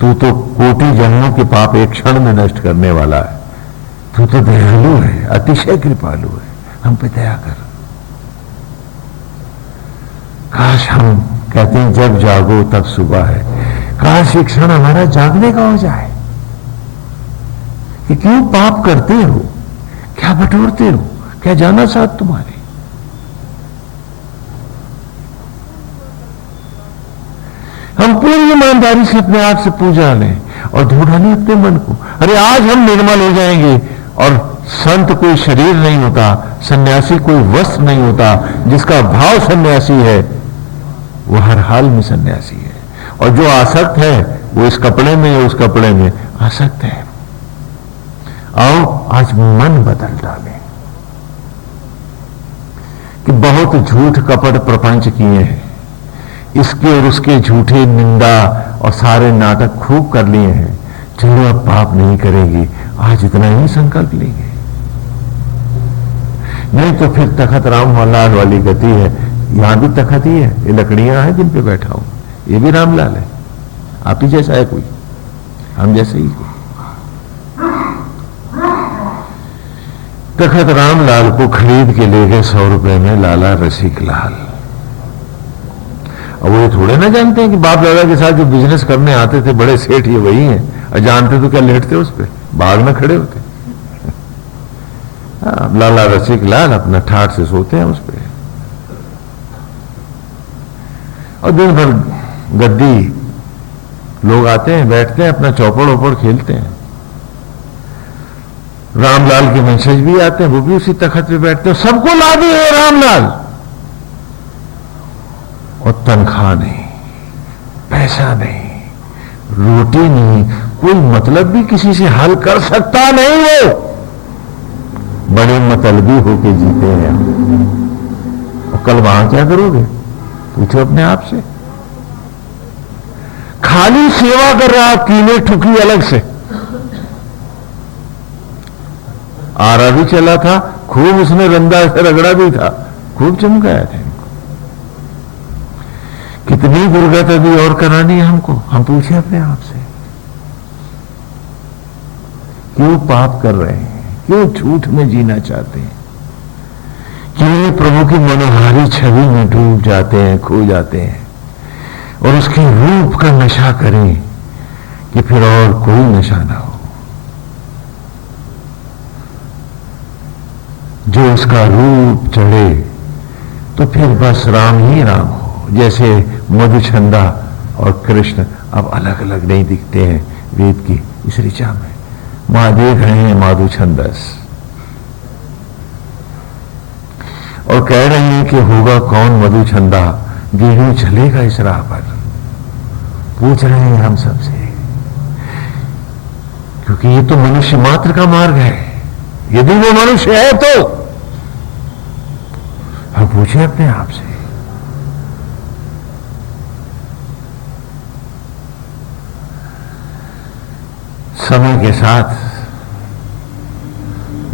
तू तो कोटि जन्मों के पाप एक क्षण में नष्ट करने वाला है। तू तो दयालु है, अतिशय कृपालु है, हम पे दया कर। काश हम कहते हैं जब जागो तब सुबह है, काश एक क्षण हमारा जागने का हो जाए कि क्यों पाप करते हो, क्या बटोरते हो, क्या जाना साथ तुम्हारे। हम पूरी ईमानदारी से अपने आप से पूजा लें और ढूंढा लें अपने मन को। अरे आज हम निर्मल हो जाएंगे। और संत कोई शरीर नहीं होता, सन्यासी कोई वस्त्र नहीं होता, जिसका भाव सन्यासी है वो हर हाल में सन्यासी है। और जो आसक्त है वो इस कपड़े में या उस कपड़े में आसक्त है। आओ आज मन बदल डालें कि बहुत झूठ कपट प्रपंच किए हैं, इसके और उसके झूठे निंदा और सारे नाटक खूब कर लिए हैं। चलो अब पाप नहीं करेंगे, आज इतना ही संकल्प लेंगे, नहीं तो फिर तखत रामलाल वाली गति है। यहां भी तखत ही है, ये लकड़ियां हैं जिन पे बैठा हूं, ये भी रामलाल है। आप ही जैसा है कोई, हम जैसे ही कोई। तखत रामलाल को खरीद के ले गए 100 रुपए में लाला रसिक लाल। और वो ये थोड़े ना जानते हैं कि बाप दादा के साथ जो बिजनेस करने आते थे बड़े सेठ ये वही हैं, और जानते तो क्या लेटते उस पे, भाग ना खड़े होते। लाला रसिक लाल अपना ठाठ से सोते हैं उस पे, और दिन भर गद्दी लोग आते हैं, बैठते हैं, अपना चौपड़ ओपड़ खेलते हैं। रामलाल के वंशज भी आते हैं, वो भी उसी तखत पे बैठते हैं। सबको ला दिए रामलाल, और तनख्वाह नहीं, पैसा नहीं, रोटी नहीं, कोई मतलब भी किसी से हल कर सकता नहीं। वो बड़े मतलबी होके जीते हैं। और कल वहां क्या करोगे, पूछो अपने आप से। खाली सेवा कर रहा, कीले ठुकी अलग से। आरा भी चला था खूब, उसने रंदा से रगड़ा भी था, खूब चमकाया था। कितनी दुर्गत अभी और करानी है हमको, हम पूछे अपने आप से। क्यों पाप कर रहे हैं, क्यों झूठ में जीना चाहते हैं, क्यों प्रभु की मनोहारी छवि में डूब जाते हैं, खो जाते हैं, और उसके रूप का नशा करें कि फिर और कोई नशा ना हो। जो उसका रूप चढ़े तो फिर बस राम ही राम हो। जैसे मधुचंदा और कृष्ण अब अलग अलग नहीं दिखते हैं वेद की इस ऋचा में। वहां देख रहे हैं माधुछंदस, और कह रही हैं कि होगा कौन मधुचंदा, गेहूं चलेगा इस राह पर। पूछ रहे हैं हम सबसे, क्योंकि ये तो मनुष्य मात्र का मार्ग है। यदि वो मनुष्य है तो हम पूछे अपने आप से, समय के साथ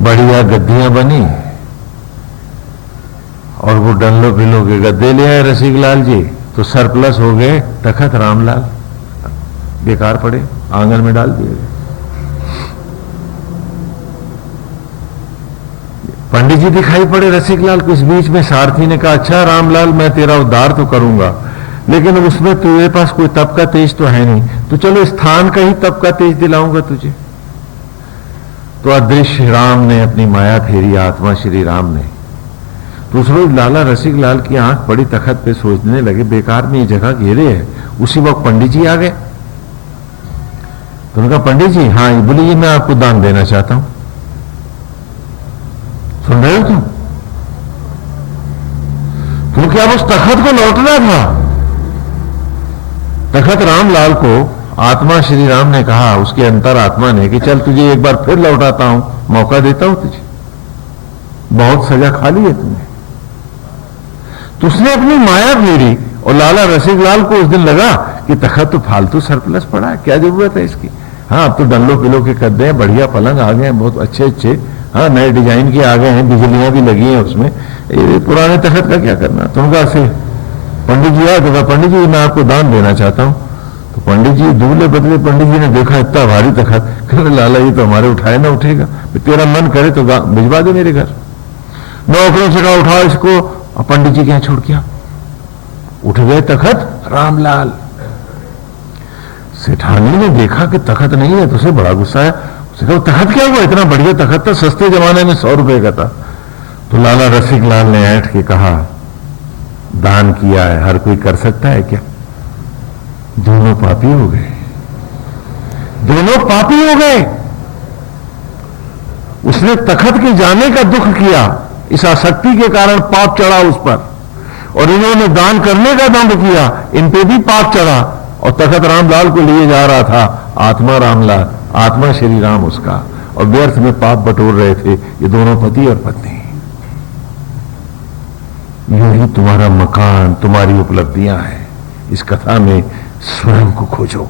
बढ़िया गद्दियां बनी और वो डल्लो पिल्लो के गद्दे ले आए रसिकलाल जी, तो सरप्लस हो गए तखत रामलाल, बेकार पड़े, आंगन में डाल दिए गए। पंडित जी दिखाई पड़े रसिकलाल को। इस बीच में सारथी ने कहा, अच्छा रामलाल, मैं तेरा उद्धार तो करूंगा, लेकिन उसमें तेरे पास कोई तप का तेज तो है नहीं, तो चलो स्थान का ही तप का तेज दिलाऊंगा तुझे। तो अदृश्य राम ने अपनी माया फेरी, आत्मा श्री राम ने। तो उस रोज लाला रसिकलाल की आंख पड़ी तखत पे, सोचने लगे बेकार में ये जगह घेरे है। उसी वक्त पंडित जी आ गए। तो उनका, पंडित जी, हाँ बोलिए, मैं आपको दान देना चाहता हूं। सुन रहे हो तुम? तो क्या उस तखत को लौटना था? तखत रामलाल को आत्मा श्री राम ने कहा, उसके अंतर आत्मा ने, कि चल तुझे एक बार फिर लौटाता हूं, मौका देता हूं तुझे, बहुत सजा खा ली है तुमने। तो उसने अपनी माया फेरी और लाला रसिकलाल को उस दिन लगा कि तखत तो फालतू सरप्लस पड़ा है, क्या जरूरत है इसकी। हाँ, अब तो डल्लो पिलो के कद्दे हैं, बढ़िया पलंग आ गए हैं, बहुत अच्छे अच्छे, हाँ नए डिजाइन के आ गए हैं, बिजलियां भी लगी हैं उसमें, ये पुराने तखत का क्या करना। तो उनका से पंडित जी आए तो कहा, पंडित जी मैं आपको दान देना चाहता हूं। तो पंडित जी दूल्हे बदले पंडित जी ने देखा इतना भारी तखत, कह रहे लाला जी तो हमारे उठाए ना उठेगा, तेरा मन करे तो भिजवा दे मेरे घर। नौकरों से कहा उठाओ इसको, और पंडित जी क्या छोड़ किया, उठ गए तखत रामलाल। सेठानी ने देखा कि तखत नहीं है तो उसे बड़ा गुस्सा है। उसे कहा तखत क्या हुआ, इतना बढ़िया तखत था, सस्ते जमाने में 100 रुपए का था। तो लाला रसिकलाल ने ऐठ के कहा, दान किया है, हर कोई कर सकता है क्या? दोनों पापी हो गए, दोनों पापी हो गए। उसने तखत के जाने का दुख किया, इस आसक्ति के कारण पाप चढ़ा उस पर, और इन्होंने दान करने का दंभ किया, इन पे भी पाप चढ़ा। और तखत रामलाल को लिए जा रहा था आत्मा रामलाल, आत्मा श्री राम उसका, और व्यर्थ में पाप बटोर रहे थे ये दोनों पति और पत्नी। यूं ही तुम्हारा मकान, तुम्हारी उपलब्धियां हैं, इस कथा में स्वयं को खोजो।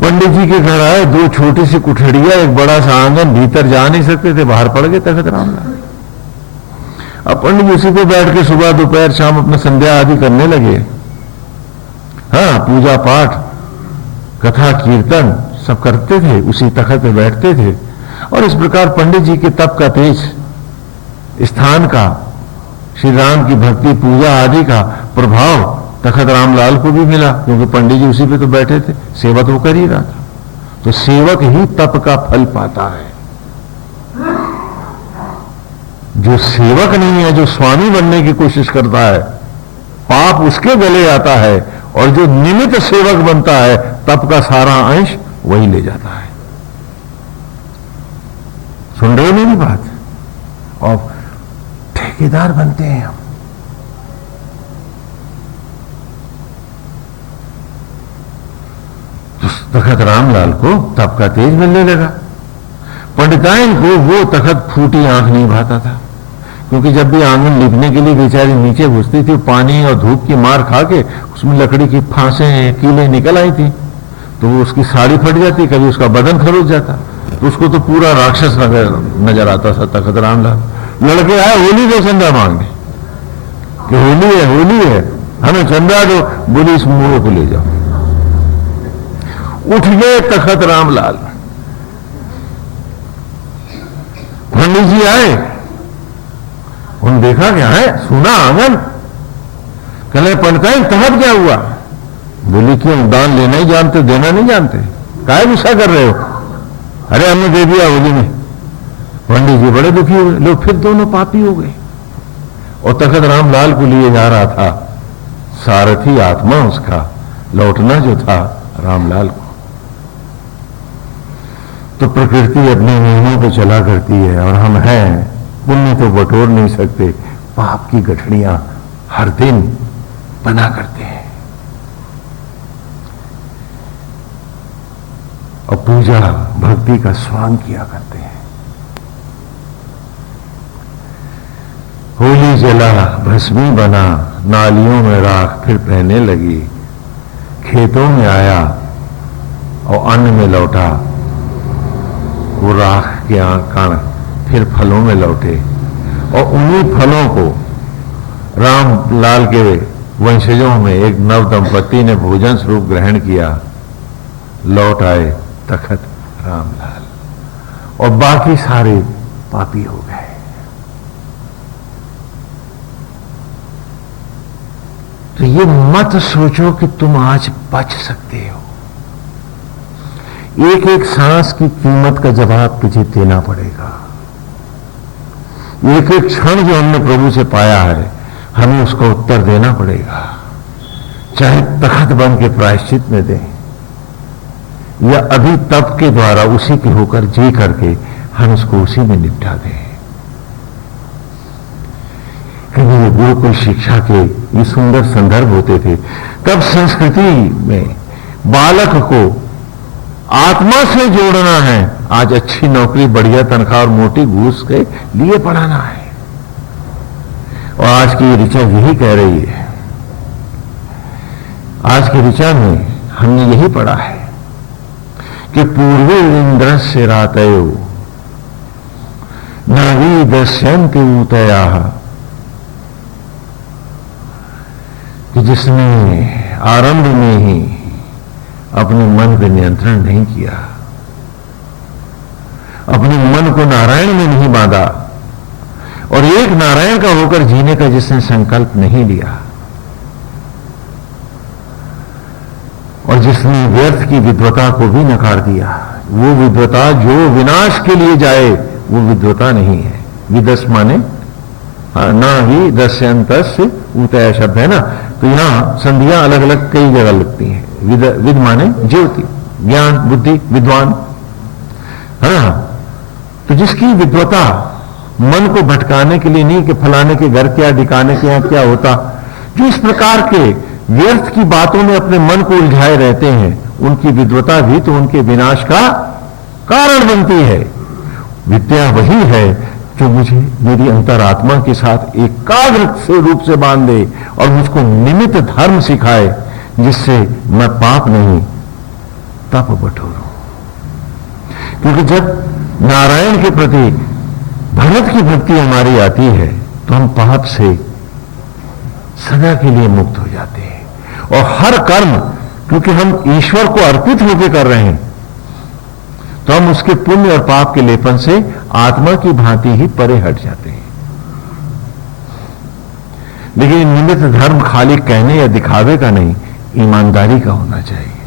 पंडित जी के घर आए, 2 छोटी सी कुठड़ियां, एक बड़ा सा आंगन, भीतर जा नहीं सकते थे, बाहर पड़ गए तखत रामलाल। अब पंडित जी उसी पे बैठ के सुबह दोपहर शाम अपना संध्या आदि करने लगे। हाँ, पूजा पाठ कथा कीर्तन सब करते थे, उसी तखत पे बैठते थे। और इस प्रकार पंडित जी के तप का तेज, स्थान का, श्री राम की भक्ति पूजा आदि का प्रभाव तखत रामलाल को भी मिला, क्योंकि पंडित जी उसी पे तो बैठे थे, सेवा तो वो कर ही रहा था। तो सेवक ही तप का फल पाता है। जो सेवक नहीं है, जो स्वामी बनने की कोशिश करता है, पाप उसके गले आता है, और जो निमित्त सेवक बनता है, तप का सारा अंश वही ले जाता है। सुन रहे हो मेरी बात? और ठेकेदार बनते हैं हम। तो तखत रामलाल को तप का तेज मिलने लगा। पंडिताइन को वो तखत फूटी आंख नहीं भाता था, क्योंकि जब भी आंगन लिपने के लिए बेचारी नीचे घुसती थी, पानी और धूप की मार खा के उसमें लकड़ी की फांसें कीलें निकल आई थी, तो उसकी साड़ी फट जाती, कभी उसका बदन खरोच जाता, तो उसको तो पूरा राक्षस नजर आता था तखत रामलाल। लड़के आए होली दो चंदा मांगने, कि होली है हमें चंदा दो, बोली इस मुंह को ले जाओ। उठ गए तखत रामलाल। पंडित जी आए, उन देखा क्या है, सुना आंगन, कहले पंडिताइन तखत क्या हुआ? बोली क्यों, दान लेना ही जानते, देना नहीं जानते, काहे गुस्सा कर रहे हो? अरे हमने दे दिया होली में। पंडित जी बड़े दुखी हुए। लोग फिर दोनों पापी हो गए। और तखत रामलाल को लिए जा रहा था सारथी आत्मा, उसका लौटना जो था रामलाल को। तो प्रकृति अपने नियमों पे चला करती है, और हम हैं पुण्य तो बटोर नहीं सकते, पाप की गठड़ियां हर दिन बना करते हैं। और पूजा भक्ति का स्वांग किया करते हैं। होली जला भस्मी बना, नालियों में राख फिर बहने लगी, खेतों में आया और अन्न में लौटा, वो राख के कण फिर फलों में लौटे, और उन्हीं फलों को राम लाल के वंशजों में एक नव दंपति ने भोजन स्वरूप ग्रहण किया, लौट आए तखत रामलाल, और बाकी सारे पापी हो गए। तो ये मत सोचो कि तुम आज बच सकते हो। एक एक सांस की कीमत का जवाब तुझे देना पड़ेगा। एक एक क्षण जो हमने प्रभु से पाया है, हमें उसका उत्तर देना पड़ेगा, चाहे तखत बन के प्रायश्चित में दें या अभी तप के द्वारा उसी के होकर जी करके हम उसको उसी में निपटा दें। ये गुरुकुल शिक्षा के ये सुंदर संदर्भ होते थे। तब संस्कृति में बालक को आत्मा से जोड़ना है, आज अच्छी नौकरी, बढ़िया तनख्वाह और मोटी घूस के लिए पढ़ाना है। और आज की ऋचा यही कह रही है, आज की ऋचा में हमने यही पढ़ा है कि पूर्वे इंद्र से रातयो नावी दस्यंति ऊतया, कि जिसने आरंभ में ही अपने मन पर नियंत्रण नहीं किया, अपने मन को नारायण में नहीं बांधा, और एक नारायण का होकर जीने का जिसने संकल्प नहीं लिया, और जिसने व्यर्थ की विद्वता को भी नकार दिया, वो विद्वता जो विनाश के लिए जाए वो विद्वता नहीं है। विदस माने ना ही दस्यंतस्य ऊतय शब्द है ना, तो यहां संधियां अलग अलग कई जगह लगती हैं। विद माने ज्योति, ज्ञान, बुद्धि, विद्वान, है ना। तो जिसकी विद्वता मन को भटकाने के लिए नहीं कि फलाने के घर क्या, दिखाने के यहां क्या होता, जो इस प्रकार के व्यर्थ की बातों में अपने मन को उलझाए रहते हैं, उनकी विद्वता भी तो उनके विनाश का कारण बनती है। विद्या वही है जो मुझे मेरी अंतरात्मा के साथ एकाग्र से रूप से बांध दे और मुझको निमित्त धर्म सिखाए, जिससे मैं पाप नहीं तप बटोरूं। क्योंकि जब नारायण के प्रति भरत की भक्ति हमारी आती है तो हम पाप से सदा के लिए मुक्त हो जाते हैं, और हर कर्म, क्योंकि हम ईश्वर को अर्पित होकर कर रहे हैं, तो हम उसके पुण्य और पाप के लेपन से आत्मा की भांति ही परे हट जाते हैं। लेकिन निमित्त धर्म खाली कहने या दिखावे का नहीं, ईमानदारी का होना चाहिए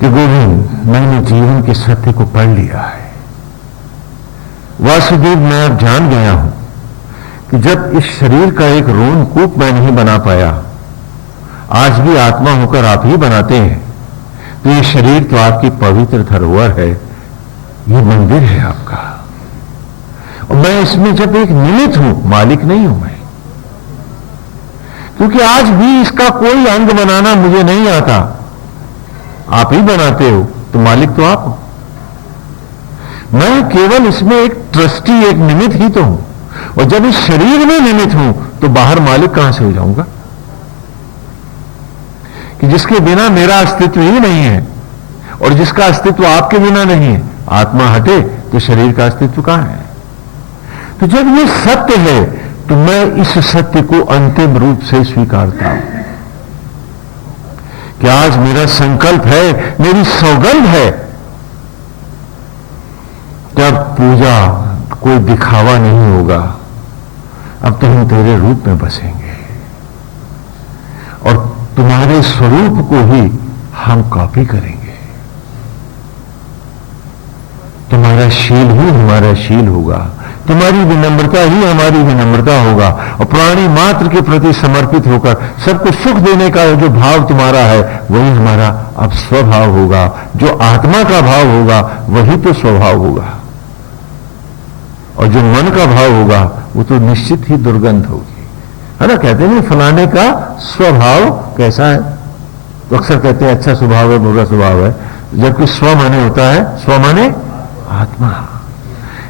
कि गोविंद, मैंने जीवन के सत्य को पढ़ लिया है। वासुदेव, मैं अब जान गया हूं कि जब इस शरीर का एक रोमकूप मैं नहीं बना पाया, आज भी आत्मा होकर आप ही बनाते हैं, तो ये शरीर तो आपकी पवित्र धरोहर है, ये मंदिर है आपका, और मैं इसमें जब एक निमित्त हूं, मालिक नहीं हूं मैं। क्योंकि आज भी इसका कोई अंग बनाना मुझे नहीं आता, आप ही बनाते हो, तो मालिक तो आप हो। मैं केवल इसमें एक ट्रस्टी, एक निमित्त ही तो हूं, और जब इस शरीर में निमित्त हूं तो बाहर मालिक कहां से हो जाऊंगा, कि जिसके बिना मेरा अस्तित्व ही नहीं है, और जिसका अस्तित्व आपके बिना नहीं है। आत्मा हटे तो शरीर का अस्तित्व कहां है। तो जब ये सत्य है तो मैं इस सत्य को अंतिम रूप से स्वीकारता हूं कि आज मेरा संकल्प है, मेरी सौगंध है, जब पूजा कोई दिखावा नहीं होगा, अब तो हम तेरे रूप में बसेंगे और तुम्हारे स्वरूप को ही हम कॉपी करेंगे। तुम्हारा शील ही हमारा शील होगा, तुम्हारी विनम्रता ही हमारी विनम्रता होगा, और प्राणी मात्र के प्रति समर्पित होकर सबको सुख देने का जो भाव तुम्हारा है वही हमारा अब स्वभाव होगा। जो आत्मा का भाव होगा वही तो स्वभाव होगा। और जो मन का भाव होगा वो तो निश्चित ही दुर्गंध होगी, है ना। कहते हैं फलाने का स्वभाव कैसा है, तो अक्सर कहते हैं अच्छा स्वभाव है, बुरा स्वभाव है, जबकि स्व माने होता है, स्व माने आत्मा।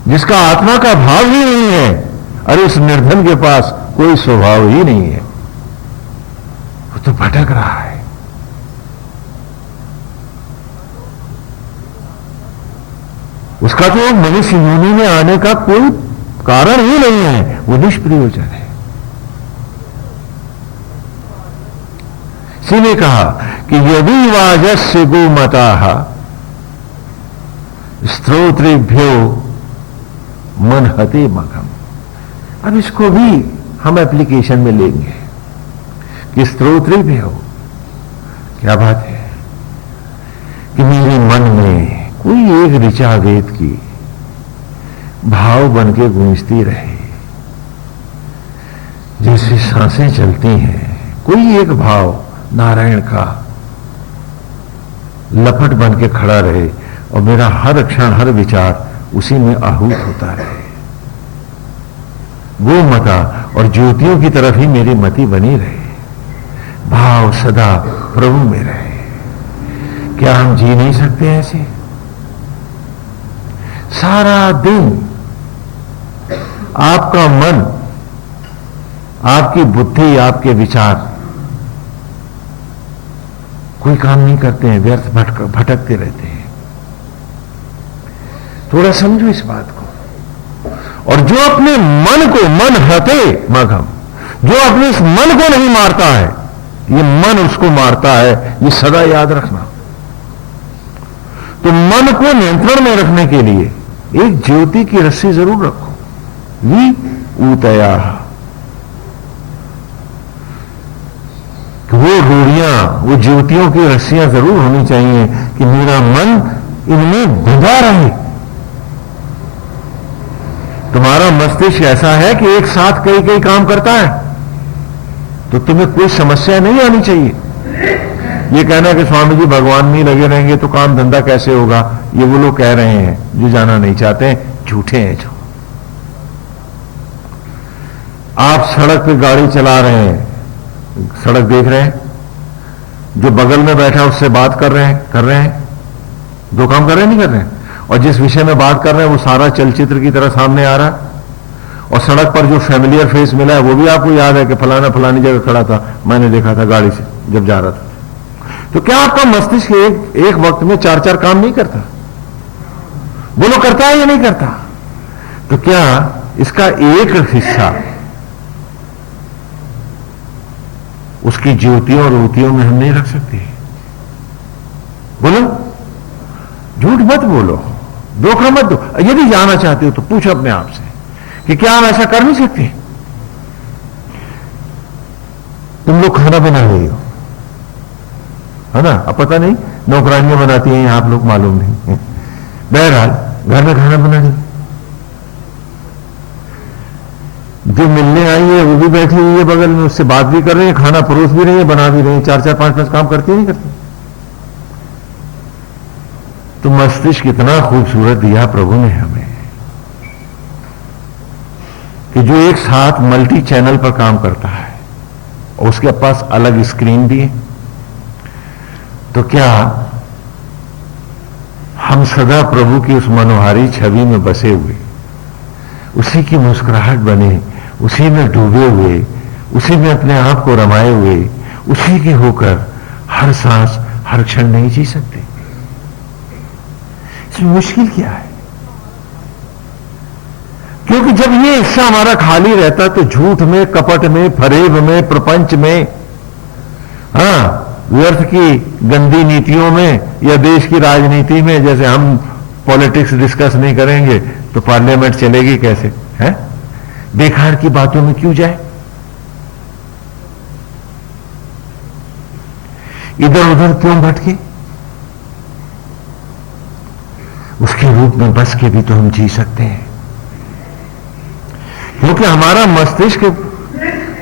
जिसका आत्मा का भाव ही नहीं है, अरे उस निर्धन के पास कोई स्वभाव ही नहीं है, वो तो भटक रहा है। उसका तो मनुष्य योनि में आने का कोई कारण ही नहीं है, वो निष्प्रयोजन है। इसीलिए कहा कि यदि वाजस्य गोमता स्त्रोत्रेभ्यो मन हते मघम। अब इसको भी हम एप्लीकेशन में लेंगे कि स्त्रोत्रेभ्यो, क्या बात है कि मेरे मन में कोई एक ऋचा वेद की भाव बन के गूंजती रहे, जैसे सांसें चलती हैं, कोई एक भाव नारायण का लपट बन के खड़ा रहे और मेरा हर क्षण हर विचार उसी में आहूत होता रहे। गोमता, और ज्योतियों की तरफ ही मेरी मति बनी रहे, भाव सदा प्रभु में रहे। क्या हम जी नहीं सकते ऐसे? सारा दिन आपका मन, आपकी बुद्धि, आपके विचार कोई काम नहीं करते हैं, व्यर्थ भटकते रहते हैं। थोड़ा समझो इस बात को। और जो अपने मन को, मन हते मघम, जो अपने इस मन को नहीं मारता है, ये मन उसको मारता है, ये सदा याद रखना। तो मन को नियंत्रण में रखने के लिए एक ज्योति की रस्सी जरूर रखो, वी ऊतया, वो डोरियां, वो ज्योतियों की रस्सियां जरूर होनी चाहिए कि मेरा मन इनमें बंधा रहे। तुम्हारा मस्तिष्क ऐसा है कि एक साथ कई कई काम करता है, तो तुम्हें कोई समस्या नहीं आनी चाहिए। ये कहना कि स्वामी जी भगवान में ही लगे रहेंगे तो काम धंधा कैसे होगा, ये वो लोग कह रहे हैं जो जाना नहीं चाहते हैं, झूठे हैं जो। आप सड़क पे गाड़ी चला रहे हैं, सड़क देख रहे हैं, जो बगल में बैठा उससे बात कर रहे हैं, दो काम कर रहे हैं, नहीं कर रहे हैं। और जिस विषय में बात कर रहे हैं वो सारा चलचित्र की तरह सामने आ रहा है। और सड़क पर जो फैमिलियर फेस मिला है वो भी आपको याद है कि फलाना फलानी जगह खड़ा था, मैंने देखा था गाड़ी से जब जा रहा था। तो क्या आपका मस्तिष्क एक वक्त में चार चार काम नहीं करता? बोलो करता है या नहीं करता? तो क्या इसका एक हिस्सा उसकी ज्योतियों और ऊतियों में हम नहीं रख सकते? बोलो, झूठ मत बोलो, धोखा मत दो। यदि जाना चाहते हो तो पूछो अपने आप से कि क्या हम ऐसा कर नहीं सकते? तुम लोग खाना बना रहे हो, है ना? अब पता नहीं नौकरानियां बनाती हैं आप लोग, मालूम नहीं। बहरहाल घर में खाना बना रही, जो मिलने आई है वो भी बैठी हुई है बगल में, उससे बात भी कर रही है, खाना परोस भी रही है, बना भी रही है, चार चार पांच पांच काम करती नहीं करती? तो मस्तिष्क कितना खूबसूरत दिया प्रभु ने हमें कि जो एक साथ मल्टी चैनल पर काम करता है और उसके पास अलग स्क्रीन भी है। तो क्या हम सदा प्रभु की उस मनोहारी छवि में बसे हुए, उसी की मुस्कुराहट बने, उसी में डूबे हुए, उसी में अपने आप को रमाए हुए, उसी के होकर हर सांस हर क्षण नहीं जी सकते? इसमें मुश्किल क्या है? क्योंकि जब ये हिस्सा हमारा खाली रहता तो झूठ में, कपट में, फरेब में, प्रपंच में, व्यर्थ की गंदी नीतियों में या देश की राजनीति में, जैसे हम पॉलिटिक्स डिस्कस नहीं करेंगे तो पार्लियामेंट चलेगी कैसे? है बेकार की बातों में क्यों जाए? इधर उधर क्यों भटके? उसके रूप में बस के भी तो हम जी सकते हैं, क्योंकि हमारा मस्तिष्क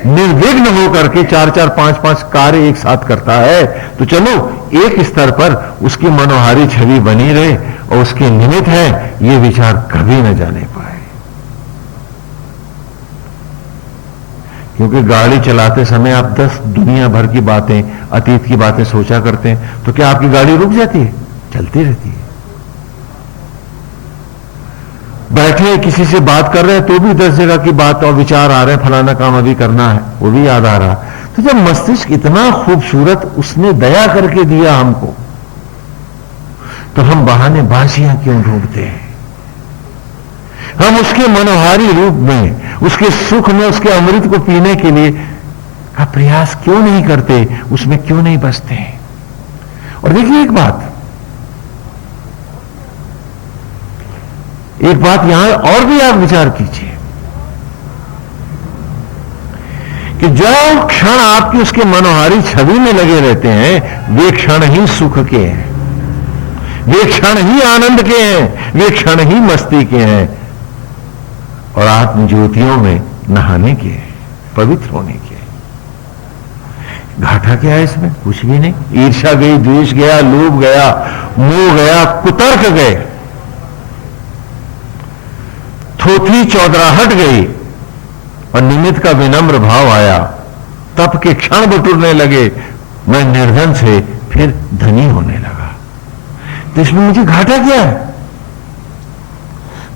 निर्विघ्न होकर के चार चार पांच पांच कार्य एक साथ करता है। तो चलो एक स्तर पर उसकी मनोहारी छवि बनी रहे और उसके निमित्त है ये विचार कभी न जाने पाए। क्योंकि गाड़ी चलाते समय आप 10 दुनिया भर की बातें, अतीत की बातें सोचा करते हैं, तो क्या आपकी गाड़ी रुक जाती है? चलती रहती है। बैठे किसी से बात कर रहे हैं तो भी 10 जगह की बात और विचार आ रहे हैं, फलाना काम अभी करना है, वो भी याद आ रहा। तो जब मस्तिष्क इतना खूबसूरत उसने दया करके दिया हमको, तो हम बहाने बाजियां क्यों ढूंढते हैं? हम उसके मनोहारी रूप में, उसके सुख में, उसके अमृत को पीने के लिए का प्रयास क्यों नहीं करते? उसमें क्यों नहीं बसते? और देखिए एक बात यहां और भी आप विचार कीजिए कि जो क्षण आपकी उसके मनोहारी छवि में लगे रहते हैं, वे क्षण ही सुख के हैं, वे क्षण ही आनंद के हैं, वे क्षण ही मस्ती के हैं और आत्म ज्योतियों में नहाने के, पवित्र होने के। घाटा क्या है इसमें? कुछ भी नहीं। ईर्ष्या गई, द्वेष गया, लोभ गया, मोह गया, कुतर्क गए, थोथी चौधराहट गई और निमित्त का विनम्र भाव आया। तप के क्षण बटुरने लगे, मैं निर्धन से फिर धनी होने लगा। तो इसमें मुझे घाटा क्या है?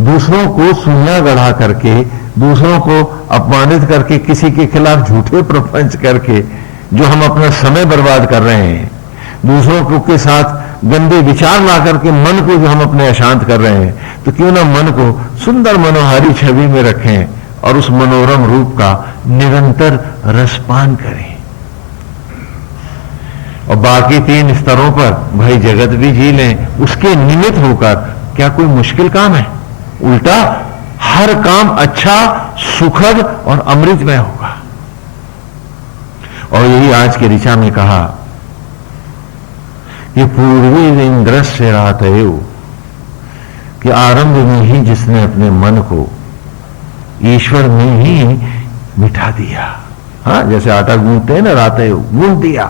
दूसरों को सुइयां गढ़ा करके, दूसरों को अपमानित करके, किसी के खिलाफ झूठे प्रपंच करके जो हम अपना समय बर्बाद कर रहे हैं, दूसरों को के साथ गंदे विचार ला करके मन को जो हम अपने अशांत कर रहे हैं, तो क्यों ना मन को सुंदर मनोहारी छवि में रखें और उस मनोरम रूप का निरंतर रसपान करें। और बाकी 3 स्तरों पर भाई जगत भी जी लें, उसके निमित्त होकर क्या कोई मुश्किल काम है? उल्टा हर काम अच्छा, सुखद और अमृतमय होगा। और यही आज के ऋचा में कहा कि पूर्वी इंद्र से रात है कि आरंभ में ही जिसने अपने मन को ईश्वर में ही मिठा दिया, हाँ, जैसे आटा गूंथते हैं ना, रात है गूंथ दिया,